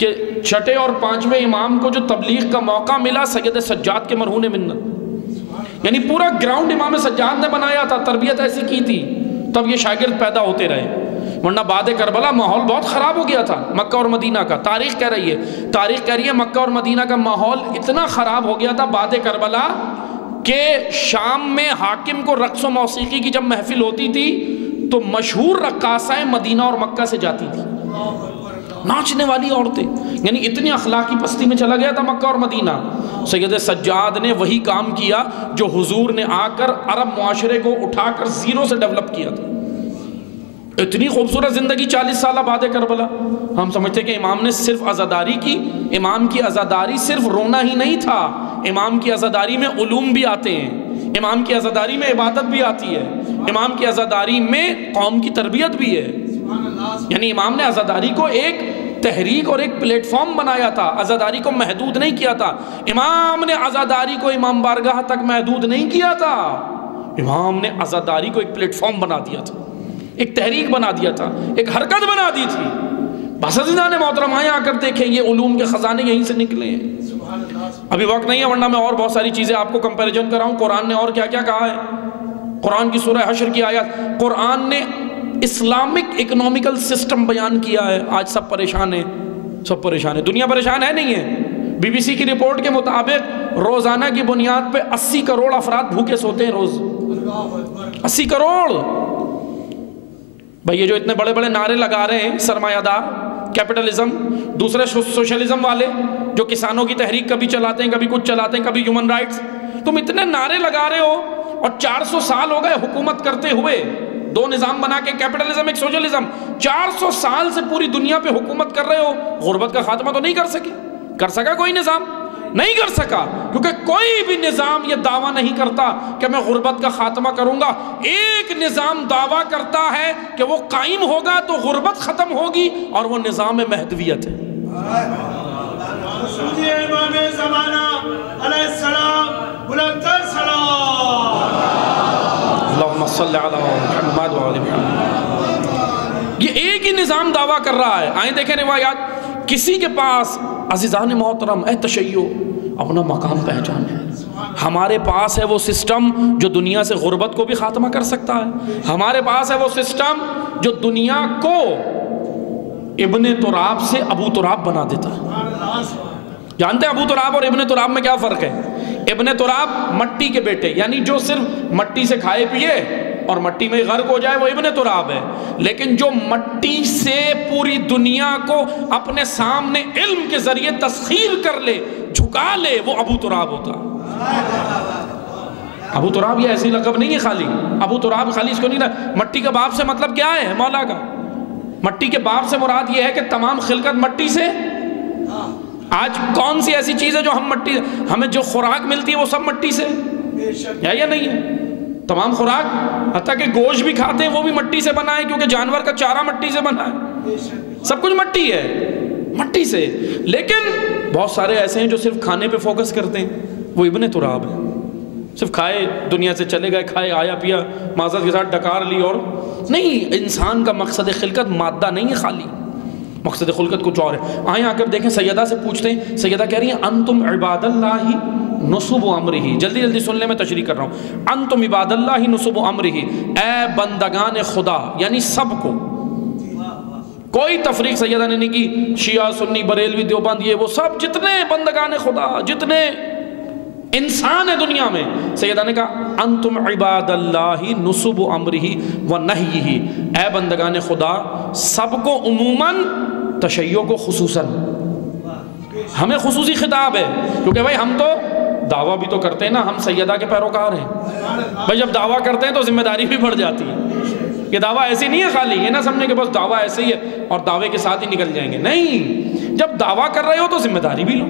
کہ چھٹے اور 5ویں امام کو جو تبلیغ کا موقع ملا، سید سجاد کے مرہون منت، یعنی پورا گراؤنڈ امام سجاد نے بنایا تھا، تربیت ایسی کی تھی، تب یہ شاگرد پیدا ہوتے رہے، ورنہ بعد کربلا ماحول بہت خراب ہو گیا تھا مکہ اور مدینہ کا۔ تاریخ کہہ رہی ہے مکہ اور مدینہ کا ماحول اتنا خراب ہو گیا تھا بعد کربلا کہ شام میں حاکم کو رقص و موسیقی کی جب محفل ہوتی تھی تو مشہور رقاصائیں مدینہ اور مکہ سے جاتی تھی، ناچنے والی عورتیں، یعنی اتنی اخلاقی پستی میں چلا گیا تھا مکہ اور مدینہ۔ سید سجاد نے وہی کام کیا جو حضور نے آ کر عرب معاشرے کو اٹھا کر زیرو سے ڈیولپ کیا تھا۔ اتنی خوبصورت زندگی 40 سالہ بعد کربلا۔ ہم سمجھتے کہ امام نے صرف عزاداری کی، امام کی عزاداری صرف رونا ہی نہیں تھا، امام کی عزاداری میں علوم بھی آتے ہیں، امام کی عزاداری میں عبادت بھی آتی ہے، امام کی عزاداری میں قوم کی تربیت بھی ہے۔ یعنی امام نے عزاداری کو ایک تحریک اور ایک پلیٹ فارم بنایا تھا، عزاداری کو محدود نہیں کیا تھا۔ امام نے عزاداری کو امام بارگاہ تک محدود نہیں کیا تھا، امام نے عزاداری کو ایک پلیٹ فارم بنا دیا تھا، ایک تحریک بنا دیا تھا، ایک حرکت بنا دی تھی۔ بس عزیزان محترم آئیں آ کر دیکھیں، یہ علوم کے خزانے یہیں سے نکلے ہیں۔ ابھی وقت نہیں ہے ورنہ میں اور بہت ساری چیزیں آپ کو کمپیریزن کراؤں، قرآن نے اور کیا کیا کہا ہے۔ قرآن کی سورہ حشر کی آیات، قرآن نے اسلامک اکنومیکل سسٹم بیان کیا ہے۔ آج سب پریشان ہیں، سب پریشان ہیں، دنیا پریشان ہے نہیں ہے۔ بی بی سی کی رپورٹ کے مطابق روزانہ کی بنیاد پہ 80 کروڑ افراد بھوکے سوتے ہیں روز، 80 کروڑ۔ بھئی یہ جو اتنے بڑے بڑے نعرے لگا رہے ہیں، سرمایہ دار، کیپٹلزم، دوسرے سوشلزم والے جو کسانوں کی تحریک کبھی چلاتے ہیں، کبھی کچھ چلاتے ہیں، کبھی ہیومن رائٹس، تم اتنے نعرے لگا رہے ہو اور 400 سال ہو گئے حکومت کرتے ہوئے، 2 نظام بنا کے، کیپٹلزم ایک سوشلزم، 400 سال سے پوری دنیا پہ حکومت کر رہے ہو، غربت کا خاتمہ تو نہیں کر سکے؟ کر سکا کوئی نظام؟ نہیں کر سکا، کیونکہ کوئی بھی نظام یہ دعویٰ نہیں کرتا کہ میں غربت کا خاتمہ کروں گا۔ ایک نظام دعویٰ کرتا ہے کہ وہ قائم ہوگا تو غربت ختم ہوگی، اور وہ نظام مہدویت ہے۔ سمجھئے امام زمانہ علیہ السلام، بلندر سلام، اللہم صلی علی محمد وعلی محمد۔ یہ ایک ہی نظام دعویٰ کر رہا ہے۔ آئیں دیکھیں روایات، کسی کے پاس عزیزان محترم اے تشیع اپنا مقام پہچان ہے۔ ہمارے پاس ہے وہ سسٹم جو دنیا سے غربت کو بھی خاتمہ کر سکتا ہے، ہمارے پاس ہے وہ سسٹم جو دنیا کو ابن تراب سے ابو تراب بنا دیتا ہے۔ جانتے ہیں ابو تراب اور ابن تراب میں کیا فرق ہے؟ ابن تراب مٹی کے بیٹے، یعنی جو صرف مٹی سے کھائے پیے اور مٹی میں غرق ہو جائے وہ ابن تراب ہے، لیکن جو مٹی سے پوری دنیا کو اپنے سامنے علم کے ذریعے تسخیر کر لے، جھکا لے، وہ ابو تراب ہوتا۔ ابو تراب یہ ایسی لقب نہیں ہے خالی، ابو تراب خالی اس کو نہیں رہا۔ مٹی کا باپ سے مطلب کیا ہے مولا کا؟ مٹی کے باپ سے مراد یہ ہے کہ تمام خلقت مٹی سے۔ آج کون سی ایسی چیز ہے جو ہمیں جو خوراک ملتی ہے وہ سب مٹی سے ہے یا نہیں ہے؟ تمام خوراک، حتیٰ کہ گوشت بھی کھاتے ہیں وہ بھی مٹی سے بنا ہے، کیونکہ جانور کا چارہ مٹی سے بنا ہے۔ سب کچھ مٹی ہے، مٹی سے. لیکن بہت سارے ایسے ہیں جو صرف کھانے پہ فوکس کرتے ہیں، وہ ابن تراب ہے. صرف کھائے، دنیا سے چلے گئے، کھائے، آیا پیا، معذرت کے ساتھ ڈکار لی. اور نہیں، انسان کا مقصد خلقت مادہ نہیں ہے خالی، مقصد خلقت کچھ اور ہے. آئیں آ کر دیکھیں، سیدہ سے پوچھتے ہیں، سیدہ کہہ رہی ہیں انتم عباد اللہ نصب امرہ. جلدی جلدی سن لیں، میں تشریح کر رہا ہوں. انتم عباد اللہ نصب امرہ، اے بندگان خدا، یعنی سب کو. کوئی تفریق سیدہ نے نہیں کی، شیعہ، سنی، بریلوی، دیوبند، یہ وہ سب جتنے بندگان خدا، جتنے انسان ہے دنیا میں. سیدہ نے کہا انتم عباد اللہ نصب امرہ و نہیہ، اے بندگان خدا، سب کو عموماً، تشیع کو خصوصاً. ہمیں خصوصی خطاب ہے، کیونکہ بھائی ہم تو دعویٰ بھی تو کرتے ہیں نا، ہم سیدہ کے پیروکار ہیں. بھائی جب دعویٰ کرتے ہیں تو ذمہ داری بھی بڑھ جاتی ہے. یہ دعویٰ ایسی نہیں ہے خالی، یہ نہ سمجھنے کہ بس دعویٰ ایسے ہی ہے اور دعوے کے ساتھ ہی نکل جائیں گے. نہیں، جب دعویٰ کر رہے ہو تو ذمہ داری بھی لو،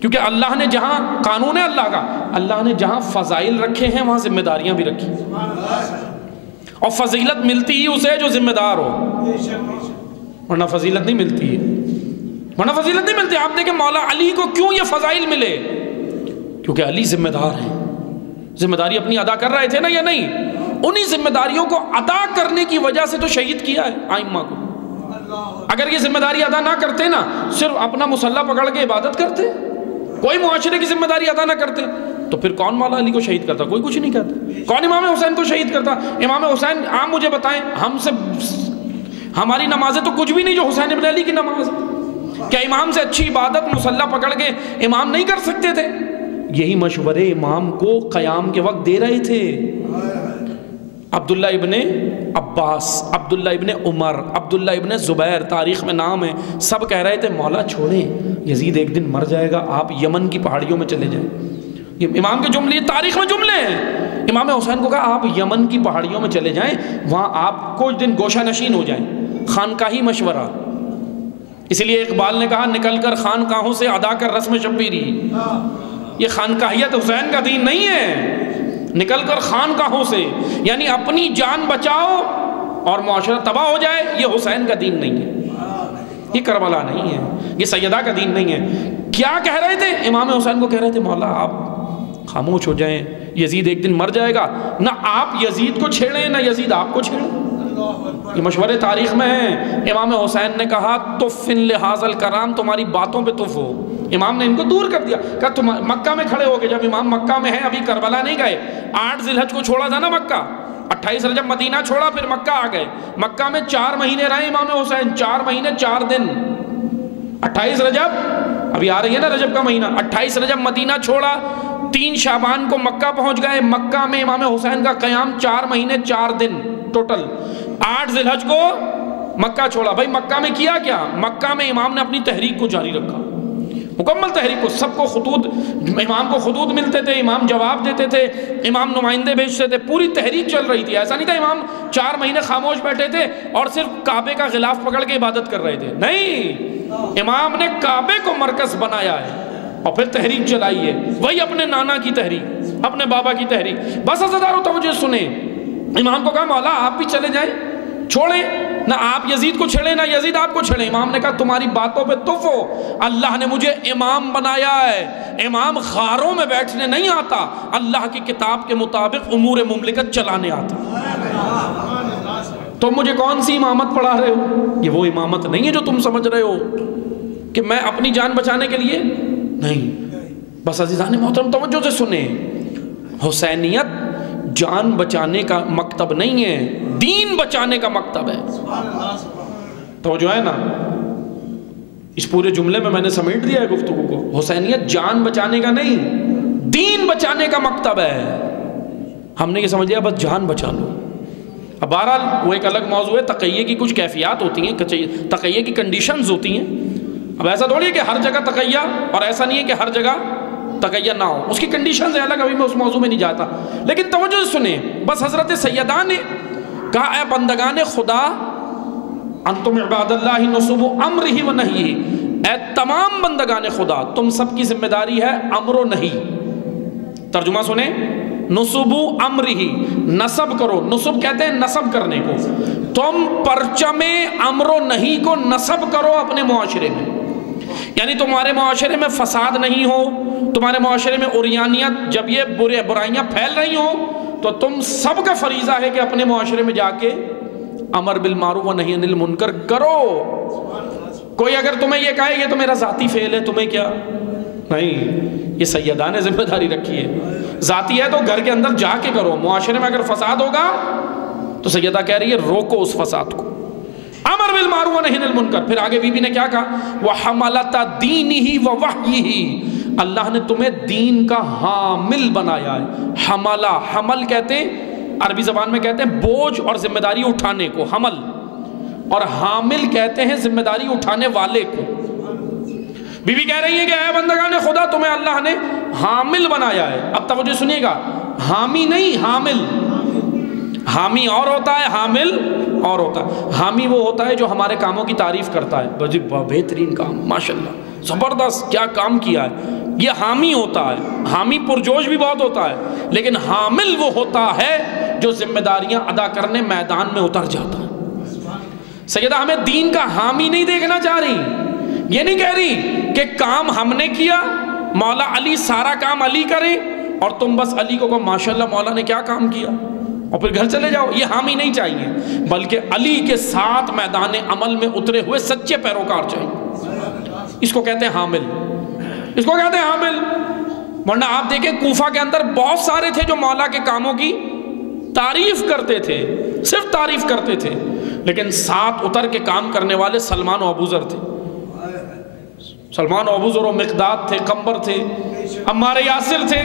کیونکہ اللہ نے جہاں قانون ہے اللہ کا، اللہ نے جہاں فضائل رکھے ہیں وہاں ذمہ داریاں بھی رکھی. اور فضیلت ملتی ہی اسے جو ذمہ دار ہو، ورنہ فضیلت نہیں ملتی ہے، ورنہ فضیلت نہیں ملتی. آپ دیکھیں مولا علی کو کیوں یہ فضائل ملے؟ کیونکہ علی ذمہ دار ہیں. ذمہ داری اپنی ادا کر رہے تھے نا یا نہیں؟ انہی ذمہ داریوں کو ادا کرنے کی وجہ سے تو شہید کیا ہے ائمہ کو. اگر یہ ذمہ داری ادا نہ کرتے نا، صرف اپنا مسلح پکڑ کے عبادت کرتے، کوئی معاشرے کی ذمہ داری ادا نہ کرتے، تو پھر کون مولا علی کو شہید کرتا؟ کوئی کچھ نہیں کرتا. کون امام حسین کو شہید کرتا؟ امام حسین، آپ مجھے بتائیں، ہم سے ہماری نمازیں تو کچھ بھی نہیں جو حسین ابن علی کی نماز. کیا امام سے اچھی عبادت مسلح پکڑ کے امام نہیں کر سکتے تھے؟ یہی مشورے امام کو قیام کے وقت دے رہے تھے. عبداللہ ابن عباس، عبداللہ ابن عمر، عبداللہ ابن زبیر، تاریخ میں نام ہے، سب کہہ رہے تھے مولا چھوڑیں، یزید ایک دن مر جائے گا، آپ یمن کی پہاڑیوں میں چلے جائیں. یہ امام کے جملے، تاریخ میں جملے ہیں. امام حسین کو کہا آپ یمن کی پہاڑیوں میں چلے جائیں، وہاں آپ کچھ دن گوشہ نشین ہو جائیں. خانقاہی مشورہ. اس لیے اقبال نے کہا نکل کر خانقاہوں سے ادا کر رسم شبیری. یہ خانقاہیت حسین کا دین نہیں ہے. نکل کر خانقاہوں سے، یعنی اپنی جان بچاؤ اور معاشرہ تباہ ہو جائے، یہ حسین کا دین نہیں ہے، یہ کربلا نہیں ہے، یہ سیدہ کا دین نہیں ہے. کیا کہہ رہے تھے؟ امام حسین کو کہہ رہے تھے مولا آپ خاموش ہو جائیں، یزید ایک دن مر جائے گا، نہ آپ یزید کو چھیڑیں نہ یزید آپ کو چھیڑیں. یہ مشورے تاریخ میں ہیں. امام حسین نے کہا تفن لحاظ الکرام، تمہاری باتوں پہ تف ہو. امام نے ان کو دور کر دیا، کہا تم مکہ میں کھڑے ہو گئے. جب امام مکہ میں ہیں، ابھی کربلا نہیں گئے، 8 ذی الحج کو چھوڑا تھا نا مکہ، 28 رجب مدینہ چھوڑا، پھر مکہ آ گئے. مکہ میں 4 مہینے رہے امام حسین، 4 مہینے 4 دن. 28 رجب، ابھی آ رہی ہے نا رجب کا مہینہ، 28 رجب مدینہ چھوڑا، 3 شعبان کو مکہ پہنچ گئے. مکہ میں امام حسین کا قیام 4 مہینے 4 دن ٹوٹل. 8 ذی الحج کو مکہ چھوڑا. بھائی مکہ میں کیا کیا؟ مکہ میں امام نے اپنی تحریک کو جاری رکھا، مکمل تحریک کو. سب کو خطوط، امام کو خطوط ملتے تھے، امام جواب دیتے تھے، امام نمائندے بھیجتے تھے، پوری تحریک چل رہی تھی. ایسا نہیں تھا امام 4 مہینے خاموش بیٹھے تھے اور صرف کعبے کا غلاف پکڑ کے عبادت کر رہے تھے. نہیں، امام نے کعبے کو مرکز بنایا ہے اور پھر تحریک چلائی ہے. وہی اپنے نانا کی تحریک، اپنے بابا کی تحریک. بس عزیزانو توجہ سنیں، امام کو کہا مولا آپ بھی چلے جائیں، چھوڑیں، نہ آپ یزید کو چھڑیں نہ یزید آپ کو چھڑیں. امام نے کہا تمہاری باتوں پہ تف ہو، اللہ نے مجھے امام بنایا ہے. امام غاروں میں بیٹھنے نہیں آتا، اللہ کی کتاب کے مطابق امور مملکت چلانے آتا. تم مجھے کون سی امامت پڑھا رہے ہو؟ یہ وہ امامت نہیں ہے جو تم سمجھ رہے ہو کہ میں اپنی جان بچانے کے لیے نہیں. بس عزیزان محترم توجہ سے سنیں، حسینیت جان بچانے کا مکتب نہیں ہے، دین بچانے کا مکتب ہے. تو جو ہے نا، اس پورے جملے میں نے سمیٹ دیا ہے گفتگو کو. حسینیت جان بچانے کا نہیں، دین بچانے کا مکتب ہے. ہم نے یہ سمجھ لیا بس جان بچا لو. اب بہرحال وہ ایک الگ موضوع ہے، تقیہ کی کچھ کیفیات ہوتی ہیں، تقیہ کی کنڈیشنز ہوتی ہیں. اب ایسا تھوڑی ہے کہ ہر جگہ تقیہ، اور ایسا نہیں ہے کہ ہر جگہ تقیہ نہ ہو، اس کی کنڈیشنز ہیں الگ. ابھی میں اس موضوع میں نہیں جاتا، لیکن توجہ سے سنیں. بس حضرت سیدہ نے کہا اے بندگان خدا، انتم عباد اللہ نصب امرہ و نہیہ، اے تمام بندگان خدا، تم سب کی ذمہ داری ہے امر و نہی. ترجمہ سنیں، نصبو امرہی، نصب کرو، نصب کہتے ہیں نصب کرنے کو، تم پرچم امر و نہی کو نصب کرو اپنے معاشرے میں، یعنی تمہارے معاشرے میں فساد نہیں ہو، تمہارے معاشرے میں عریانیت، جب یہ برائیاں پھیل رہی ہوں تو تم سب کا فریضہ ہے کہ اپنے معاشرے میں جا کے امر بالمعروف و نہی عن المنکر کرو۔ کوئی اگر تمہیں یہ کہے یہ تو میرا ذاتی فعل ہے، تمہیں کیا، نہیں، یہ سیدہ نے ذمہ داری رکھی ہے، ذاتی ہے تو گھر کے اندر جا کے کرو، معاشرے میں اگر فساد ہوگا تو سیدہ کہہ رہی ہے روکو اس فساد کو، امر بالمعروف و نہی عن المنکر۔ پھر آگے بی بی نے کیا کہا، وَحَمَلَةَ دِينِهِ وَوَحْيِهِ، اللہ نے تمہیں دین کا حامل بنایا ہے۔ حملہ، حمل کہتے ہیں عربی زبان میں کہتے ہیں بوجھ اور ذمہ داری اٹھانے کو حمل، اور حامل کہتے ہیں ذمہ داری اٹھانے والے کو۔ بی بی کہہ رہی ہے کہ اے بندگان خدا تمہیں اللہ نے حامل بنایا ہے۔ اب توجہ سنیے گا، حامی نہیں، حامل۔ حامی اور ہوتا ہے، حامل اور ہوتا ہے۔ حامی وہ ہوتا ہے جو ہمارے کاموں کی تعریف کرتا ہے، بجی بہترین کام، ماشاءاللہ زبردست کیا کام کیا ہے، یہ حامی ہوتا ہے۔ حامی پرجوش بھی بہت ہوتا ہے، لیکن حامل وہ ہوتا ہے جو ذمہ داریاں ادا کرنے میدان میں اتر جاتا ہے۔ سیدہ ہمیں دین کا حامی نہیں دیکھنا چاہ رہی، یہ نہیں کہہ رہی کہ کام ہم نے کیا، مولا علی سارا کام علی کریں اور تم بس علی کو کہو ماشاءاللہ مولا نے کیا کام کیا اور پھر گھر چلے جاؤ، یہ حامی نہیں چاہیے، بلکہ علی کے ساتھ میدان عمل میں اترے ہوئے سچے پیروکار چاہیے۔ اس کو کہتے ہیں حامل، اس کو کہتے ہیں حامل۔ ورنہ آپ دیکھیں کوفہ کے اندر بہت سارے تھے جو مولا کے کاموں کی تعریف کرتے تھے، صرف تعریف کرتے تھے، لیکن ساتھ اتر کے کام کرنے والے سلمان و ابوذر تھے۔ سلمان و ابوذر و مقداد تھے، قمبر تھے، عمار یاسر تھے۔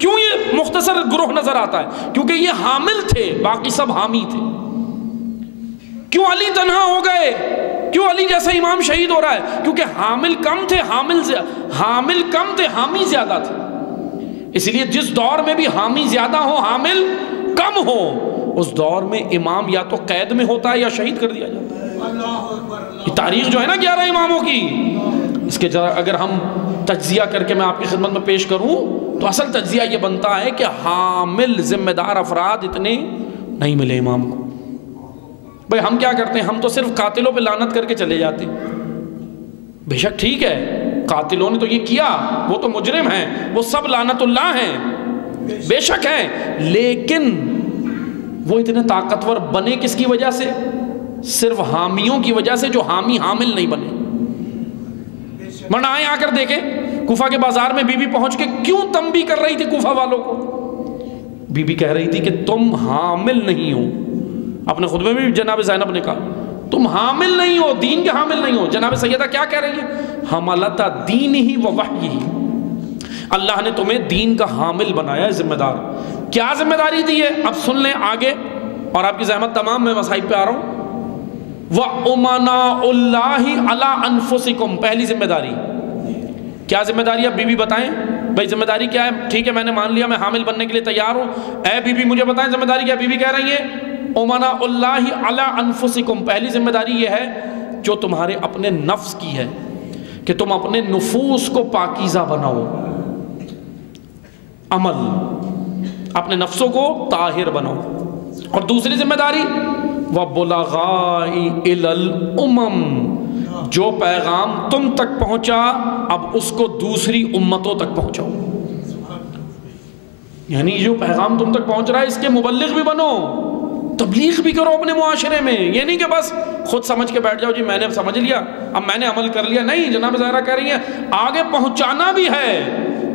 کیوں یہ مختصر گروہ نظر آتا ہے؟ کیونکہ یہ حامل تھے، باقی سب حامی تھے۔ کیوں علی تنہا ہو گئے؟ کیوں علی جیسا امام شہید ہو رہا ہے؟ کیونکہ حامل کم تھے، حامل کم تھے، حامی زیادہ تھے۔ اس لیے جس دور میں بھی حامی زیادہ ہو، حامل کم ہو، اس دور میں امام یا تو قید میں ہوتا ہے یا شہید کر دیا جاتا ہے۔ یہ تاریخ جو ہے نا 11 اماموں کی، اس کے اگر ہم تجزیہ کر کے میں آپ کی خدمت میں پیش کروں تو اصل تجزیہ یہ بنتا ہے کہ حامل ذمہ دار افراد اتنے نہیں ملے امام کو۔ بھئی ہم کیا کرتے ہیں، ہم تو صرف قاتلوں پہ لعنت کر کے چلے جاتے ہیں۔ بے شک ٹھیک ہے، قاتلوں نے تو یہ کیا، وہ تو مجرم ہیں، وہ سب لعنت اللہ ہیں، بے شک ہیں، لیکن وہ اتنے طاقتور بنے کس کی وجہ سے؟ صرف حامیوں کی وجہ سے، جو حامی حامل نہیں بنے۔ ورنہ آئیں آ کر دیکھیں کوفہ کے بازار میں بی بی پہنچ کے کیوں تنبیہ کر رہی تھی کوفہ والوں کو؟ بی بی کہہ رہی تھی کہ تم حامل نہیں ہو۔ اپنے خطبے میں بھی جناب زینب نے کہا تم حامل نہیں ہو، دین کے حامل نہیں ہو۔ جناب سیدہ کیا کہہ رہی ہے؟ حملۃ دینہ و وحیہ، اللہ نے تمہیں دین کا حامل بنایا ہے، ذمہ دار۔ کیا ذمہ داری دی ہے؟ اب سن لیں آگے، اور آپ کی زحمت تمام میں مصائب پہ آ رہا ہوں۔ وَأُمَنَاءُ اللَّهِ عَلَىٰ أَنفُسِكُمْ، پہلی ذمہ داری کیا ذمہ داری؟ اب بی بی بتائیں بھائی ذمہ داری کیا ہے؟ ٹھیک ہے میں نے مان لیا میں حامل بننے کے لیے تیار ہوں، اے بی بی مجھے بتائیں ذمہ داری کیا؟ بی بی کہہ رہی ہیں اُمَنَاءُ اللَّهِ عَلَىٰ أَنفُسِكُمْ، پہلی ذمہ داری یہ ہے جو تمہارے اپنے نفس کی ہے کہ تم اپنے نفوس کو پاکیزہ بناؤ، عمل اپنے نفسوں کو طاہر بناؤ۔ اور دوسری ذمہ داری وَبُلَغَائِ إِلَى الْأُمَمِ، جو پیغام تم تک پہنچا اب اس کو دوسری امتوں تک پہنچاؤ، یعنی جو پیغام تم تک پہنچ رہا ہے اس کے مبلغ بھی بنو، تبلیغ بھی کرو اپنے معاشرے میں۔ یہ نہیں کہ بس خود سمجھ کے بیٹھ جاؤ جی میں نے سمجھ لیا اب میں نے عمل کر لیا، نہیں، جناب زہرا کہہ رہی ہیں آگے پہنچانا بھی ہے۔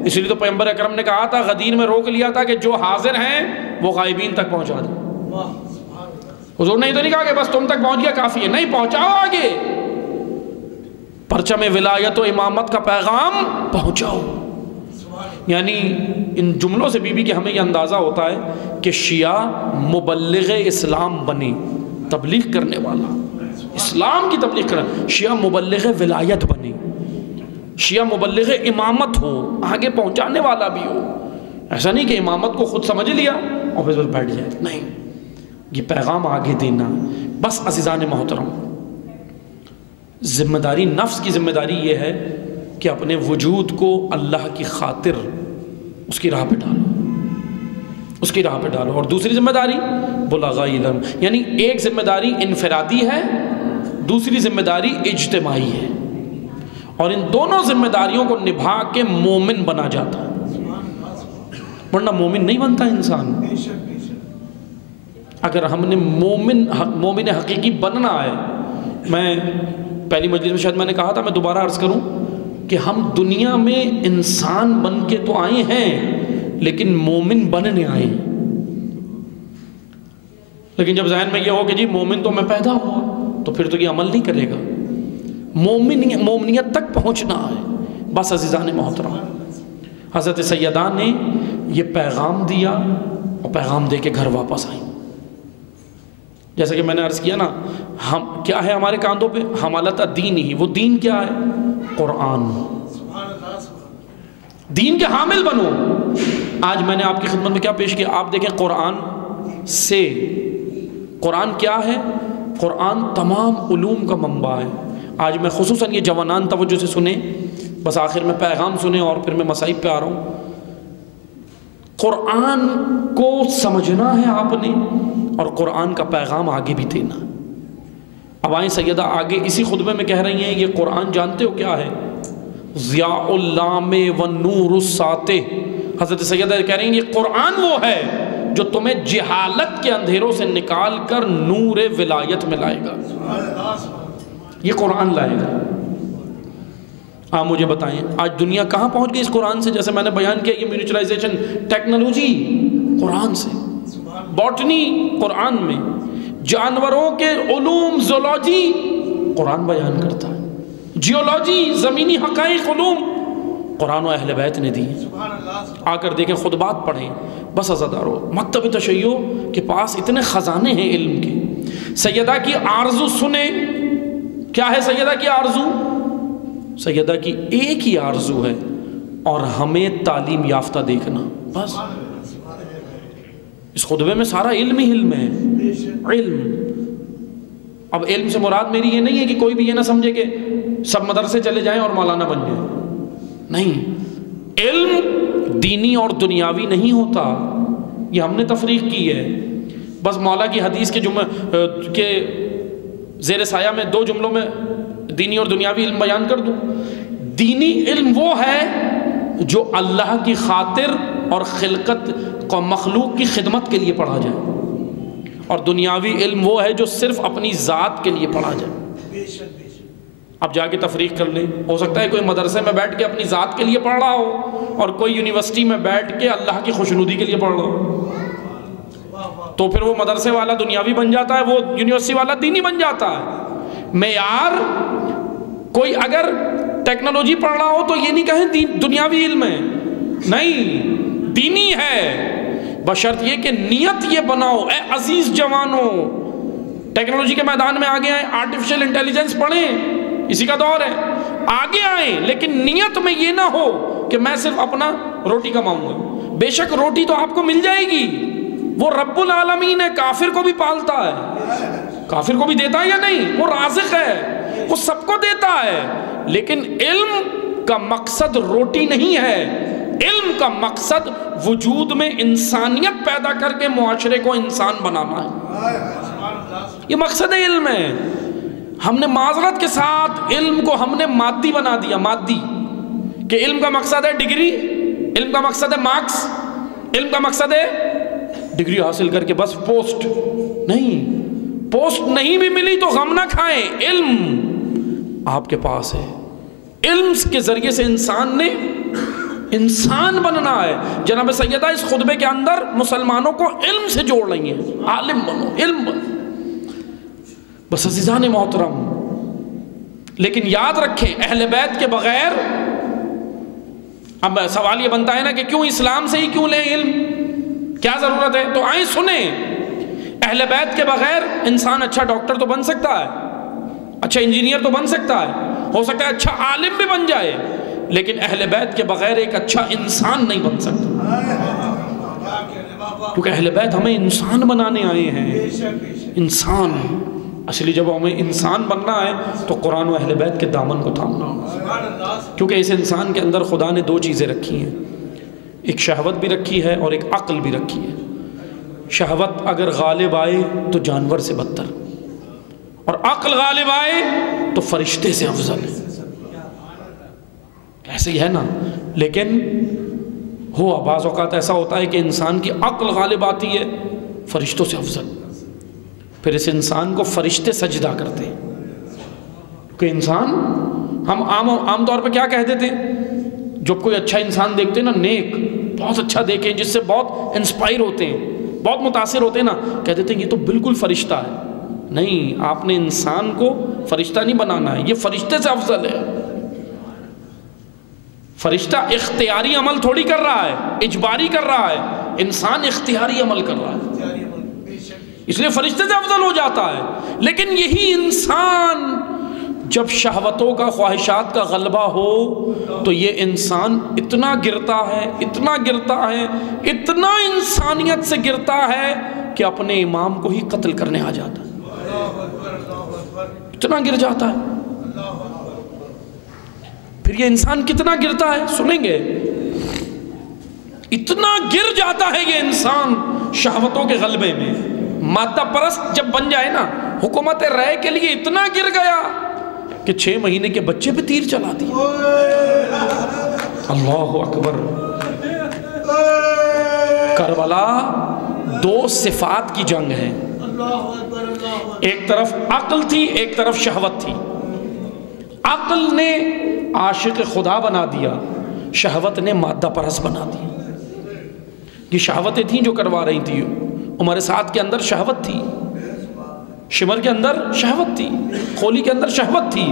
اس لیے تو پیغمبر اکرم نے کہا تھا، غدیر میں روک لیا تھا کہ جو حاضر ہیں وہ غائبین تک پہنچا دیں۔ حضور نے تو نہیں کہا کہ بس تم تک پہنچ گیا کافی ہے، نہیں، پہنچاؤ آگے، پرچم ولایت و امامت کا پیغام پہنچاؤ۔ یعنی ان جملوں سے بی بی کہ ہمیں یہ اندازہ ہوتا ہے کہ شیعہ مبلغ اسلام بنے، تبلیغ کرنے والا، اسلام کی تبلیغ کرنے، شیعہ مبلغ ولایت بنے، شیعہ مبلغ امامت ہو، آگے پہنچانے والا بھی ہو۔ ایسا نہیں کہ امامت کو خود سمجھ لیا اور پھر بس بیٹھ جائے، نہیں، یہ پیغام آگے دینا۔ بس عزیزان محترم، ذمہ داری، نفس کی ذمہ داری یہ ہے کہ اپنے وجود کو اللہ کی خاطر اس کی راہ پہ ڈالو۔ اس کی راہ پہ ڈالو. اور دوسری ذمہ داری بلغاء علم، یعنی ایک ذمہ داری انفرادی ہے، دوسری ذمہ داری اجتماعی ہے، اور ان دونوں ذمہ داریوں کو نبھا کے مومن بنا جاتا ہے، ورنہ مومن نہیں بنتا انسان. اگر ہم نے مومن حقیقی بننا ہے، میں پہلی مجلس میں شاید میں نے کہا تھا، میں دوبارہ عرض کروں کہ ہم دنیا میں انسان بن کے تو آئے ہیں لیکن مومن بننے آئے ہیں. لیکن جب ذہن میں یہ ہو کہ جی مومن تو میں پیدا ہوا، تو پھر تو یہ عمل نہیں کرے گا. مومنیت تک پہنچنا ہے. بس عزیزان محترم، حضرت سیدہ نے یہ پیغام دیا اور پیغام دے کے گھر واپس آئیں. جیسا کہ میں نے عرض کیا نا، ہم کیا ہے ہمارے کاندھوں پہ؟ حمالت دین ہی. وہ دین کیا ہے؟ قرآن. دین کے حامل بنو. آج میں نے آپ کی خدمت میں کیا پیش کیا؟ آپ دیکھیں قرآن سے، قرآن کیا ہے؟ قرآن تمام علوم کا منبع ہے. آج میں خصوصاً یہ جوانان توجہ سے سنیں، بس آخر میں پیغام سنیں اور پھر میں مصائب پہ آ رہا ہوں. قرآن کو سمجھنا ہے آپ نے، اور قرآن کا پیغام آگے بھی دینا. اب آئیں سیدہ آگے اسی خطبے میں کہہ رہی ہیں یہ قرآن جانتے ہو کیا ہے؟ ضیاء اللام و نور الساطع. حضرت سیدہ کہہ رہی ہیں یہ قرآن وہ ہے جو تمہیں جہالت کے اندھیروں سے نکال کر نور ولایت میں لائے گا. یہ قرآن لائے گا. آپ مجھے بتائیں آج دنیا کہاں پہنچ گئی اس قرآن سے؟ جیسے میں نے بیان کیا، یہ میونیچرائزیشن، ٹیکنالوجی قرآن سے، باٹنی قرآن میں، جانوروں کے علوم زولوجی قرآن بیان کرتا ہے، جیولوجی زمینی حقائق علوم قرآن و اہل بیت نے دی. آ کر دیکھیں، خطبات پڑھیں. بس عزادارو، مکتب تشیع کے پاس اتنے خزانے ہیں علم کے. سیدہ کی آرزو سنیں. کیا ہے سیدہ کی آرزو؟ سیدہ کی ایک ہی آرزو ہے، اور ہمیں تعلیم یافتہ دیکھنا. بس اس خطبے میں سارا علم ہی علم ہے. علم. اب علم سے مراد میری یہ نہیں ہے کہ کوئی بھی یہ نہ سمجھے کہ سب مدرسے چلے جائیں اور مولانا بن جائیں. نہیں، علم دینی اور دنیاوی نہیں ہوتا. یہ ہم نے تفریق کی ہے. بس مولا کی حدیث کے زیر سایہ میں 2 جملوں میں دینی اور دنیاوی علم بیان کر دوں. دینی علم وہ ہے جو اللہ کی خاطر اور خلقت کو مخلوق کی خدمت کے لیے پڑھا جائے، اور دنیاوی علم وہ ہے جو صرف اپنی ذات کے لیے پڑھا جائے. اب جا کے تفریق کر لیں. ہو سکتا ہے کوئی مدرسے میں بیٹھ کے اپنی ذات کے لیے پڑھ رہا ہو، اور کوئی یونیورسٹی میں بیٹھ کے اللہ کی خوشنودی کے لیے پڑھ رہا ہو. تو پھر وہ مدرسے والا دنیاوی بن جاتا ہے، وہ یونیورسٹی والا دینی بن جاتا ہے. معیار کوئی اگر ٹیکنالوجی پڑھ رہا ہو تو یہ نہیں کہیں دنیاوی علم ہے، نہیں، دینی ہے، بشرط یہ کہ نیت یہ بناؤ. اے عزیز جوانوں، ٹیکنالوجی کے میدان میں آگے آئیں، آرٹیفیشل انٹیلیجنس پڑھیں، اسی کا دور ہے، آگے آئیں، لیکن نیت میں یہ نہ ہو کہ میں صرف اپنا روٹی کماؤں گا. بے شک روٹی تو آپ کو مل جائے گی، وہ رب العالمین ہے، کافر کو بھی پالتا ہے، کافر کو بھی دیتا ہے یا نہیں؟ وہ رازق ہے، وہ سب کو دیتا ہے. لیکن علم کا مقصد روٹی نہیں ہے. علم کا مقصد وجود میں انسانیت پیدا کر کے معاشرے کو انسان بنانا ہے. یہ مقصد علم ہے. ہم نے معذرت کے ساتھ علم کو ہم نے مادی بنا دیا. مادی کہ علم کا مقصد ہے ڈگری، علم کا مقصد ہے مارکس، علم کا مقصد ہے ڈگری حاصل کر کے بس پوسٹ. نہیں، پوسٹ نہیں بھی ملی تو غم نہ کھائیں، علم آپ کے پاس ہے. علم کے ذریعے سے انسان نے انسان بننا ہے. جناب سیدہ اس خطبے کے اندر مسلمانوں کو علم سے جوڑ رہی ہیں. عالم بنو، علم بنو. بس عزیزان محترم، لیکن یاد رکھیں اہل بیت کے بغیر، اب سوال یہ بنتا ہے نا کہ کیوں اسلام سے ہی کیوں لیں علم، کیا ضرورت ہے؟ تو آئیں سنیں، اہل بیت کے بغیر انسان اچھا ڈاکٹر تو بن سکتا ہے، اچھا انجینئر تو بن سکتا ہے، ہو سکتا ہے اچھا عالم بھی بن جائے، لیکن اہل بیت کے بغیر ایک اچھا انسان نہیں بن سکتا. کیونکہ اہل بیت ہمیں انسان بنانے آئے ہیں. انسان اصلی جب ہمیں انسان بننا ہے تو قرآن و اہل بیت کے دامن کو تھامنا ہوگا. کیونکہ اس انسان کے اندر خدا نے 2 چیزیں رکھی ہیں، ایک شہوت بھی رکھی ہے اور ایک عقل بھی رکھی ہے. شہوت اگر غالب آئے تو جانور سے بدتر، اور عقل غالب آئے تو فرشتے سے افضل ہے۔ ایسے ہی ہے نا، لیکن بعض اوقات ایسا ہوتا ہے کہ انسان کی عقل غالب آتی ہے، فرشتوں سے افضل، پھر اس انسان کو فرشتے سجدہ کرتے ہیں۔ کہ انسان ہم عام طور پہ کیا کہہ دیتے ہیں جب کوئی اچھا انسان دیکھتے ہیں نا، نیک بہت اچھا دیکھیں جس سے بہت انسپائر ہوتے ہیں، بہت متاثر ہوتے ہیں نا، کہہ دیتے ہیں یہ تو بالکل فرشتہ ہے۔ نہیں، آپ نے انسان کو فرشتہ نہیں بنانا ہے، یہ فرشتے سے افضل ہے۔ فرشتہ اختیاری عمل تھوڑی کر رہا ہے، اجباری کر رہا ہے، انسان اختیاری عمل کر رہا ہے، اس لیے فرشتے سے افضل ہو جاتا ہے۔ لیکن یہی انسان جب شہوتوں کا، خواہشات کا غلبہ ہو تو یہ انسان اتنا گرتا ہے، اتنا گرتا ہے، اتنا انسانیت سے گرتا ہے کہ اپنے امام کو ہی قتل کرنے آ جاتا ہے، اتنا گر جاتا ہے۔ پھر یہ انسان کتنا گرتا ہے سنیں گے، اتنا گر جاتا ہے یہ انسان شہوتوں کے غلبے میں، مادہ پرست جب بن جائے نا، حکومت رائے کے لیے اتنا گر گیا کہ 6 مہینے کے بچے پہ تیر چلا دیا۔ اللہ اکبر۔ کربلا 2 صفات کی جنگ ہے، ایک طرف عقل تھی، ایک طرف شہوت تھی۔ عقل نے عاشق خدا بنا دیا، شہوت نے مادہ پرست بنا دیا۔ یہ شہوتیں تھیں جو کروا رہی تھی، عمر سعد کے اندر شہوت تھی، شمر کے اندر شہوت تھی، خولی کے اندر شہوت تھی،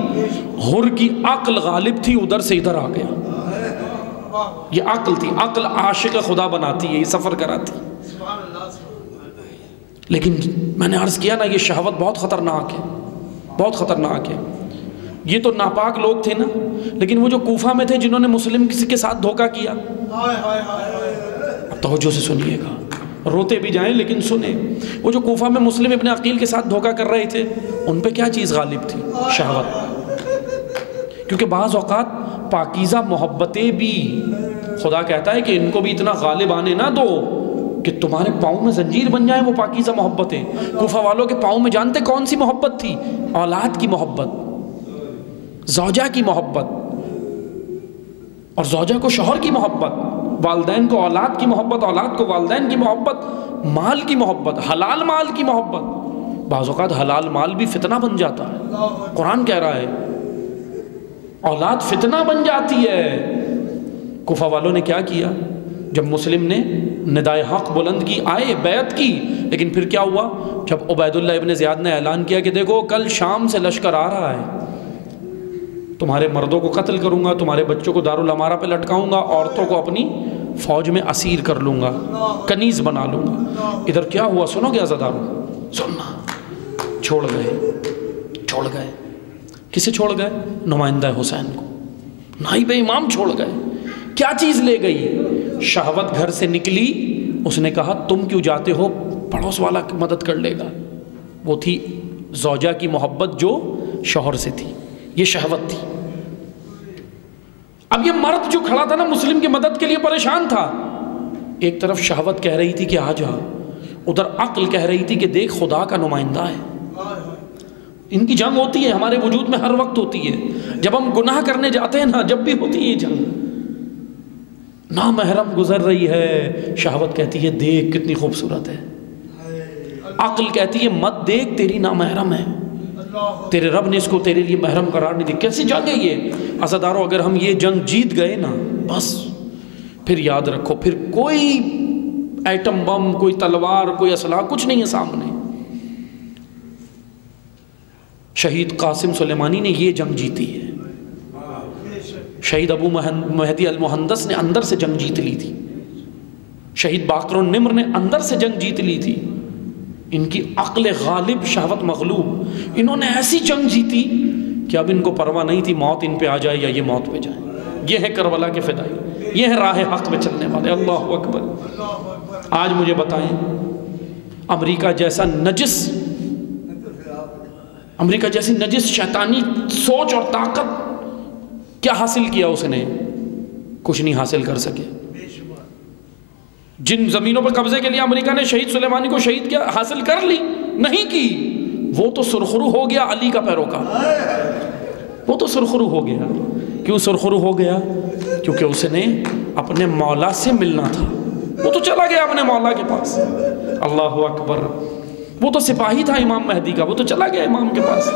حر کی عقل غالب تھی، ادھر سے ادھر آ گیا۔ یہ عقل تھی، عقل عاشق خدا بناتی ہے، یہ سفر کراتی۔ لیکن میں نے عرض کیا نا، یہ شہوت بہت خطرناک ہے، بہت خطرناک ہے۔ یہ تو ناپاک لوگ تھے نا، لیکن وہ جو کوفہ میں تھے جنہوں نے مسلم کسی کے ساتھ دھوکہ کیا، اب توجہ سے سنیے گا، روتے بھی جائیں لیکن سنیں۔ وہ جو کوفہ میں مسلم ابن عقیل کے ساتھ دھوکہ کر رہے تھے، ان پہ کیا چیز غالب تھی؟ شہوت۔ کیونکہ بعض اوقات پاکیزہ محبتیں بھی، خدا کہتا ہے کہ ان کو بھی اتنا غالب آنے نہ دو کہ تمہارے پاؤں میں زنجیر بن جائیں وہ پاکیزہ محبتیں۔ کوفہ والوں کے پاؤں میں جانتے کون سی محبت تھی؟ اولاد کی محبت، زوجہ کی محبت، اور زوجہ کو شوہر کی محبت، والدین کو اولاد کی محبت، اولاد کو والدین کی محبت، مال کی محبت، حلال مال کی محبت۔ بعض اوقات حلال مال بھی فتنہ بن جاتا ہے، قرآن کہہ رہا ہے اولاد فتنہ بن جاتی ہے۔ کوفہ والوں نے کیا کیا؟ جب مسلم نے ندائے حق بلند کی، آئے بیعت کی، لیکن پھر کیا ہوا؟ جب عبید اللہ ابن زیاد نے اعلان کیا کہ دیکھو کل شام سے لشکر آ رہا ہے، تمہارے مردوں کو قتل کروں گا، تمہارے بچوں کو دارالامارہ پہ لٹکاؤں گا، عورتوں کو اپنی فوج میں اسیر کر لوں گا، کنیز بنا لوں گا۔ ادھر کیا ہوا سنو گے عزادارو؟ سننا، چھوڑ گئے۔ کسے چھوڑ گئے؟ نمائندہ حسین کو، نائب امام چھوڑ گئے۔ کیا چیز لے گئی؟ شہوت گھر سے نکلی، اس نے کہا تم کیوں جاتے ہو، پڑوس والا مدد کر لے گا۔ وہ تھی زوجہ کی محبت جو شوہر سے تھی، یہ شہوت تھی۔ اب یہ مرد جو کھڑا تھا نا مسلم کی مدد کے لیے پریشان تھا، ایک طرف شہوت کہہ رہی تھی کہ آ جا، ادھر عقل کہہ رہی تھی کہ دیکھ خدا کا نمائندہ ہے۔ ان کی جنگ ہوتی ہے، ہمارے وجود میں ہر وقت ہوتی ہے، جب ہم گناہ کرنے جاتے ہیں نا، جب بھی ہوتی ہے یہ جنگ۔ نامحرم گزر رہی ہے، شہوت کہتی ہے دیکھ کتنی خوبصورت ہے، عقل کہتی ہے مت دیکھ تیری نامحرم ہے، تیرے رب نے اس کو تیرے لیے محرم قرار نہیں دی۔ کیسی جنگ ہے یہ عزادارو؟ اگر ہم یہ جنگ جیت گئے نا، بس پھر یاد رکھو، پھر کوئی ایٹم بم، کوئی تلوار، کوئی اسلحہ کچھ نہیں ہے سامنے۔ شہید قاسم سلیمانی نے یہ جنگ جیتی ہے، شہید ابو مہدی المہندس نے اندر سے جنگ جیت لی تھی، شہید باقر النمر نے اندر سے جنگ جیت لی تھی۔ ان کی عقل غالب، شہوت مغلوب، انہوں نے ایسی جنگ جیتی کہ اب ان کو پرواہ نہیں تھی موت ان پہ آ جائے یا یہ موت پہ جائے۔ یہ ہے کربلا کے فدائی، یہ ہے راہ حق پہ چلنے والے۔ اللہ اکبر۔ آج مجھے بتائیں، امریکہ جیسا نجس، امریکہ جیسی نجس شیطانی سوچ اور طاقت، کیا حاصل کیا اس نے؟ کچھ نہیں حاصل کر سکے۔ جن زمینوں پر قبضے کے لیے امریکہ نے شہید سلیمانی کو شہید کیا حاصل کر لی نہیں کی، وہ تو سرخرو ہو گیا علی کا پیروکار، وہ تو سرخرو ہو گیا۔ کیوں سرخرو ہو گیا؟ کیونکہ اس نے اپنے مولا سے ملنا تھا، وہ تو چلا گیا اپنے مولا کے پاس۔ اللہ اکبر، وہ تو سپاہی تھا امام مہدی کا، وہ تو چلا گیا امام کے پاس۔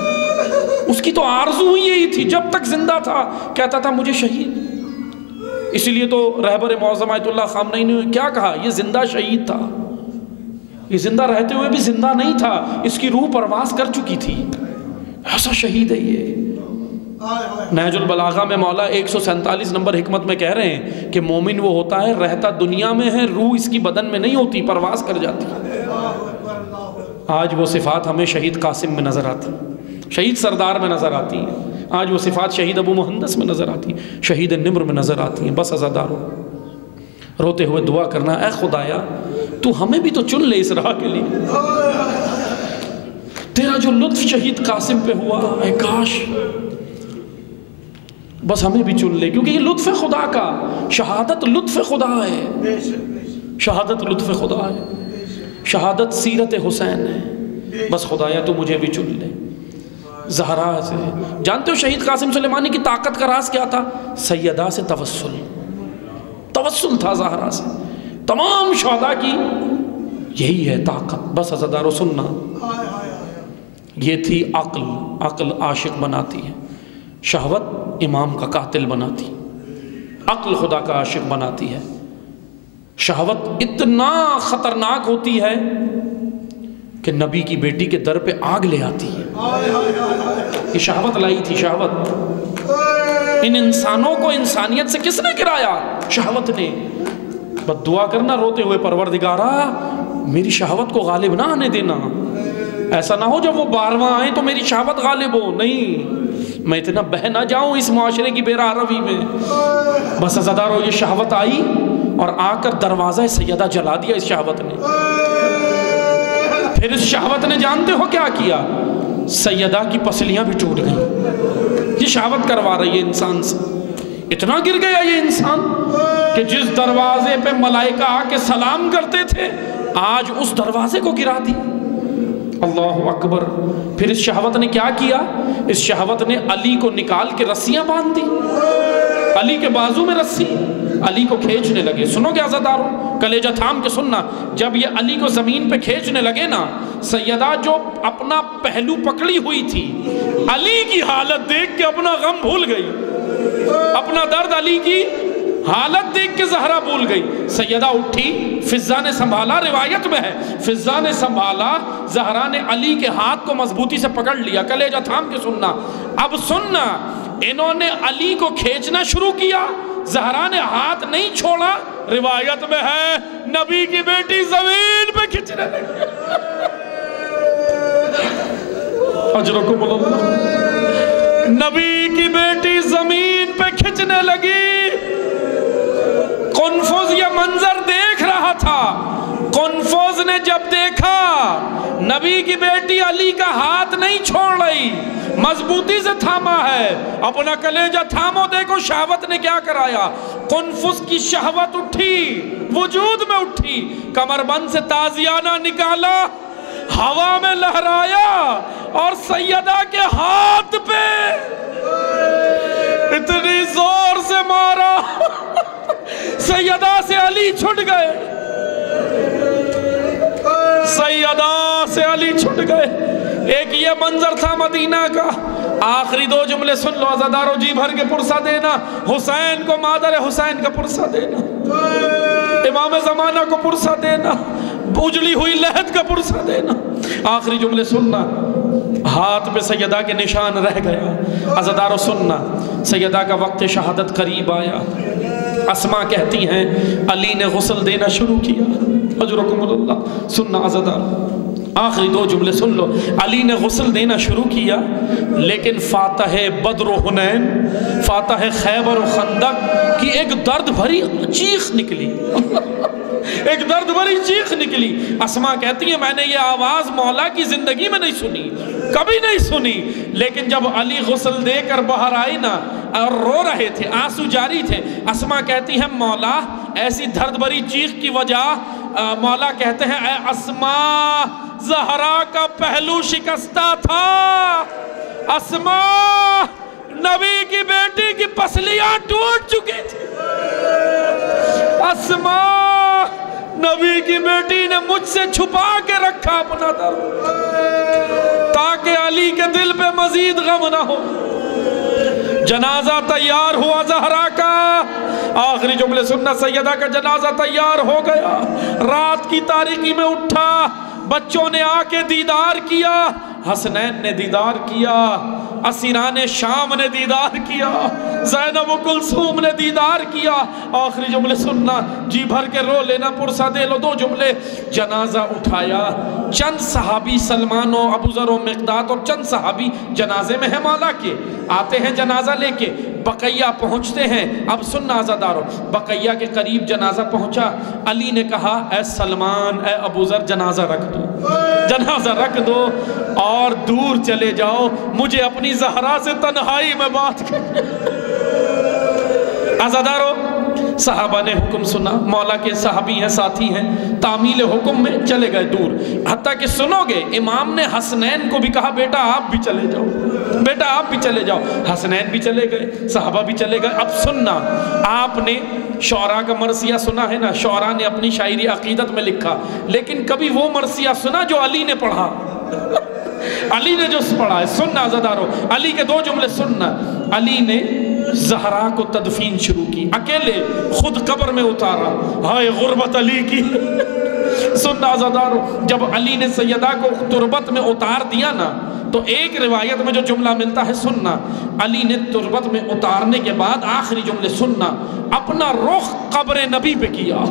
اس کی تو آرزو ہی یہی تھی، جب تک زندہ تھا کہتا تھا مجھے شہید۔ اسی لیے تو رہبر معظم آیت اللہ خامنئی نے کیا کہا؟ یہ زندہ شہید تھا، یہ زندہ رہتے ہوئے بھی زندہ نہیں تھا، اس کی روح پرواز کر چکی تھی، ایسا شہید ہے یہ۔ نہج البلاغہ میں مولا 147 نمبر حکمت میں کہہ رہے ہیں کہ مومن وہ ہوتا ہے رہتا دنیا میں ہے، روح اس کی بدن میں نہیں ہوتی، پرواز کر جاتی ہے۔ آج وہ صفات ہمیں شہید قاسم میں نظر آتی ہیں، شہید سردار میں نظر آتی ہیں، آج وہ صفات شہید ابو مہندس میں نظر آتی ہیں، شہید نمر میں نظر آتی ہیں۔ بس عزادارو روتے ہوئے دعا کرنا، اے خدایا تو ہمیں بھی تو چن لے اس راہ کے لیے، تیرا جو لطف شہید قاسم پہ ہوا، اے کاش بس ہمیں بھی چن لے، کیونکہ یہ لطف خدا کا، شہادت لطف خدا ہے، شہادت لطف خدا ہے، شہادت سیرت حسین ہے۔ بس خدایا تو مجھے بھی چن لے۔ زہرا سے جانتے ہو شہید قاسم سلیمانی کی طاقت کا راز کیا تھا؟ سیدہ سے توسل، توسل تھا زہرا سے۔ تمام شہداء کی یہی ہے طاقت۔ بس عزادارو سننا، یہ تھی عقل، عقل عاشق بناتی ہے، شہوت امام کا قاتل بناتی، عقل خدا کا عاشق بناتی ہے۔ شہوت اتنا خطرناک ہوتی ہے کہ نبی کی بیٹی کے در پہ آگ لے آتی ہے۔ یہ شہوت لائی تھی، شہوت۔ ان انسانوں کو انسانیت سے کس نے گرایا؟ شہوت نے۔ بس دعا کرنا روتے ہوئے، پروردگارا میری شہوت کو غالب نہ آنے دینا، ایسا نہ ہو جب وہ 12واں آئیں تو میری شہوت غالب ہو، نہیں میں اتنا بہ نہ جاؤں اس معاشرے کی بے راہ روی میں۔ بس عزادارو یہ شہوت آئی اور آ کر دروازہ سیدہ جلا دیا اس شہوت نے۔ پھر اس شہوت نے جانتے ہو کیا کیا؟ سیدہ کی پسلیاں بھی ٹوٹ گئیں۔ یہ شہوت کروا رہی ہے انسان سے۔ اتنا گر گیا یہ انسان کہ جس دروازے پہ ملائکہ آ کے سلام کرتے تھے آج اس دروازے کو گرا دی۔ اللہ اکبر۔ پھر اس شہوت نے کیا کیا؟ اس شہوت نے علی کو نکال کے رسیاں باندھ دی، علی کے بازو میں رسی، علی کو کھینچنے لگے۔ سنو گے عزادارو، کلیجہ تھام کے سننا، جب یہ علی کو زمین پہ کھینچنے لگے نا، سیدہ جو اپنا پہلو پکڑی ہوئی تھی، علی کی حالت دیکھ کے اپنا غم بھول گئی، اپنا درد علی کی حالت دیکھ کے زہرا بھول گئی۔ سیدہ اٹھی، فضہ نے سنبھالا، روایت میں ہے فضہ نے سنبھالا، زہرا نے علی کے ہاتھ کو مضبوطی سے پکڑ لیا۔ کلیجہ تھام کے سننا، اب سننا، انہوں نے علی کو کھینچنا شروع کیا، زہرا نے ہاتھ نہیں چھوڑا، روایت میں ہے نبی کی بیٹی زمین پہ کھینچنے لگی۔ اجرکم اللہ، نبی کی بیٹی زمین پہ کھینچنے لگی۔ قنفذ یہ منظر دیکھ رہا تھا، قنفذ نے جب دیکھا نبی کی بیٹی علی کا ہاتھ نہیں چھوڑ رہی، مضبوطی سے تھاما ہے، اپنا کلیجہ تھامو، دیکھو شہوت نے کیا کرایا۔ قنفذ کی شہوت اٹھی، وجود میں اٹھی، کمر بند سے تازیانہ نکالا، ہوا میں لہرایا اور سیدہ کے ہاتھ پہ اتنی زور سے مارا سیدہ سے علی چھٹ گئے، سیدہ سے علی چھٹ گئے۔ ایک یہ منظر تھا مدینہ کا۔ آخری دو جملے سن لو عزادارو، جی بھر کے پرسہ دینا، حسین کو مادر حسین کا پرسہ دینا، امام زمانہ کو پرسہ دینا، اجلی ہوئی لہد کا پرسہ دینا۔ آخری جملے سننا، ہاتھ پہ سیدہ کے نشان رہ گیا۔ عزادارو سننا، سیدہ کا وقت شہادت قریب آیا۔ اسماء کہتی ہیں علی نے غسل دینا شروع کیا۔ اجرکم اللہ، سننا عزادارو، آخری دو جملے سن لو۔ علی نے غسل دینا شروع کیا، لیکن فاتح بدر و حنین، فاتح خیبر و خندق کی ایک درد بھری چیخ نکلی۔ ایک درد بھری چیخ نکلی۔ اسما کہتی ہے میں نے یہ آواز مولا کی زندگی میں نہیں سنی، کبھی نہیں سنی، لیکن جب علی غسل دے کر باہر آئی نا اور رو رہے تھے، آنسو جاری تھے، اسما کہتی ہے مولا ایسی درد بھری چیخ کی وجہ، مولا کہتے ہیں اے اسما زہرا کا پہلو شکستہ تھا، اسما نبی کی بیٹی کی پسلیاں ٹوٹ چکی تھی، اسما نبی کی بیٹی نے مجھ سے چھپا کے رکھا اپنا درد تاکہ علی کے دل پہ مزید غم نہ ہو۔ جنازہ تیار ہوا زہرا کا، آخری جملے سننا، سیدہ کا جنازہ تیار ہو گیا، رات کی تاریکی میں اٹھا، بچوں نے آ کے دیدار کیا، حسنین نے دیدار کیا، اسیران شام نے دیدار کیا، زینب و کلثوم نے دیدار کیا۔ آخری جملے سننا، جی بھر کے رو لینا، پرسہ دے لو، دو جملے۔ جنازہ اٹھایا، چند صحابی سلمان و ابو ذر و مقداد اور چند صحابی جنازے میں ہیں مولا کے، آتے ہیں جنازہ لے کے، بقیہ پہنچتے ہیں۔ اب سننا عزادارو، بقیہ کے قریب جنازہ پہنچا، علی نے کہا اے سلمان اے ابو ذر جنازہ رکھ دو، جنازہ رکھ دو اور دور چلے جاؤ، مجھے اپنی زہرا سے تنہائی میں بات کر۔ عزادارو صحابہ نے حکم سنا، مولا کے صحابی ہیں، ساتھی ہیں، تعمیل حکم میں چلے گئے دور، حتیٰ کہ سنو گے امام نے حسنین کو بھی کہا بیٹا آپ بھی چلے جاؤ، بیٹا آپ بھی چلے جاؤ، حسنین بھی چلے گئے، صحابہ بھی چلے گئے۔ اب سننا، آپ نے شعراء کا مرثیہ سنا ہے نا، شعراء نے اپنی شاعری عقیدت میں لکھا، لیکن کبھی وہ مرثیہ سنا جو علی نے پڑھا، علی نے جو پڑھا ہے؟ سننا عزادارو، علی کے دو جملے سننا۔ علی نے زہرا کو تدفین شروع کی، اکیلے خود قبر میں اتارا، ہائے غربت علی کی۔ سننا عزادارو، جب علی نے سیدہ کو تربت میں اتار دیا نا، تو ایک روایت میں جو جملہ ملتا ہے سننا، علی نے تربت میں اتارنے کے بعد آخری جملے سننا، اپنا رخ قبر نبی پہ کیا،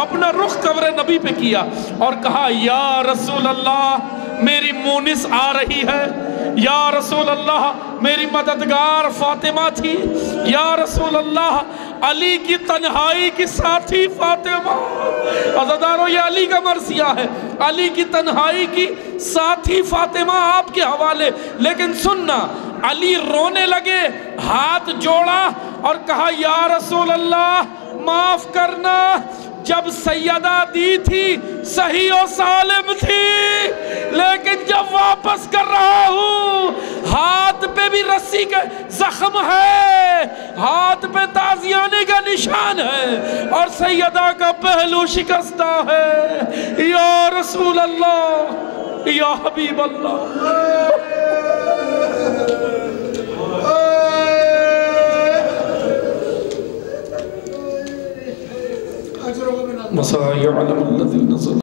اپنا رخ قبر نبی پہ کیا اور کہا یا رسول اللہ میری مونس آ رہی ہے، یا رسول اللہ میری مددگار فاطمہ تھی، یا رسول اللہ علی کی تنہائی کی ساتھی فاطمہ۔ عزادارو یہ علی کا مرثیہ ہے، علی کی تنہائی کی ساتھی فاطمہ آپ کے حوالے۔ لیکن سننا، علی رونے لگے، ہاتھ جوڑا اور کہا یا رسول اللہ معاف کرنا، جب سیدہ دی تھی صحیح و سالم تھی، لیکن جب واپس کر رہا ہوں ہاتھ پہ بھی رسی کا زخم ہے، ہاتھ پہ تازیانے کا نشان ہے اور سیدہ کا پہلو شکستہ ہے۔ یا رسول اللہ، یا حبیب اللہ۔ مساء يعلم الذين ظلموا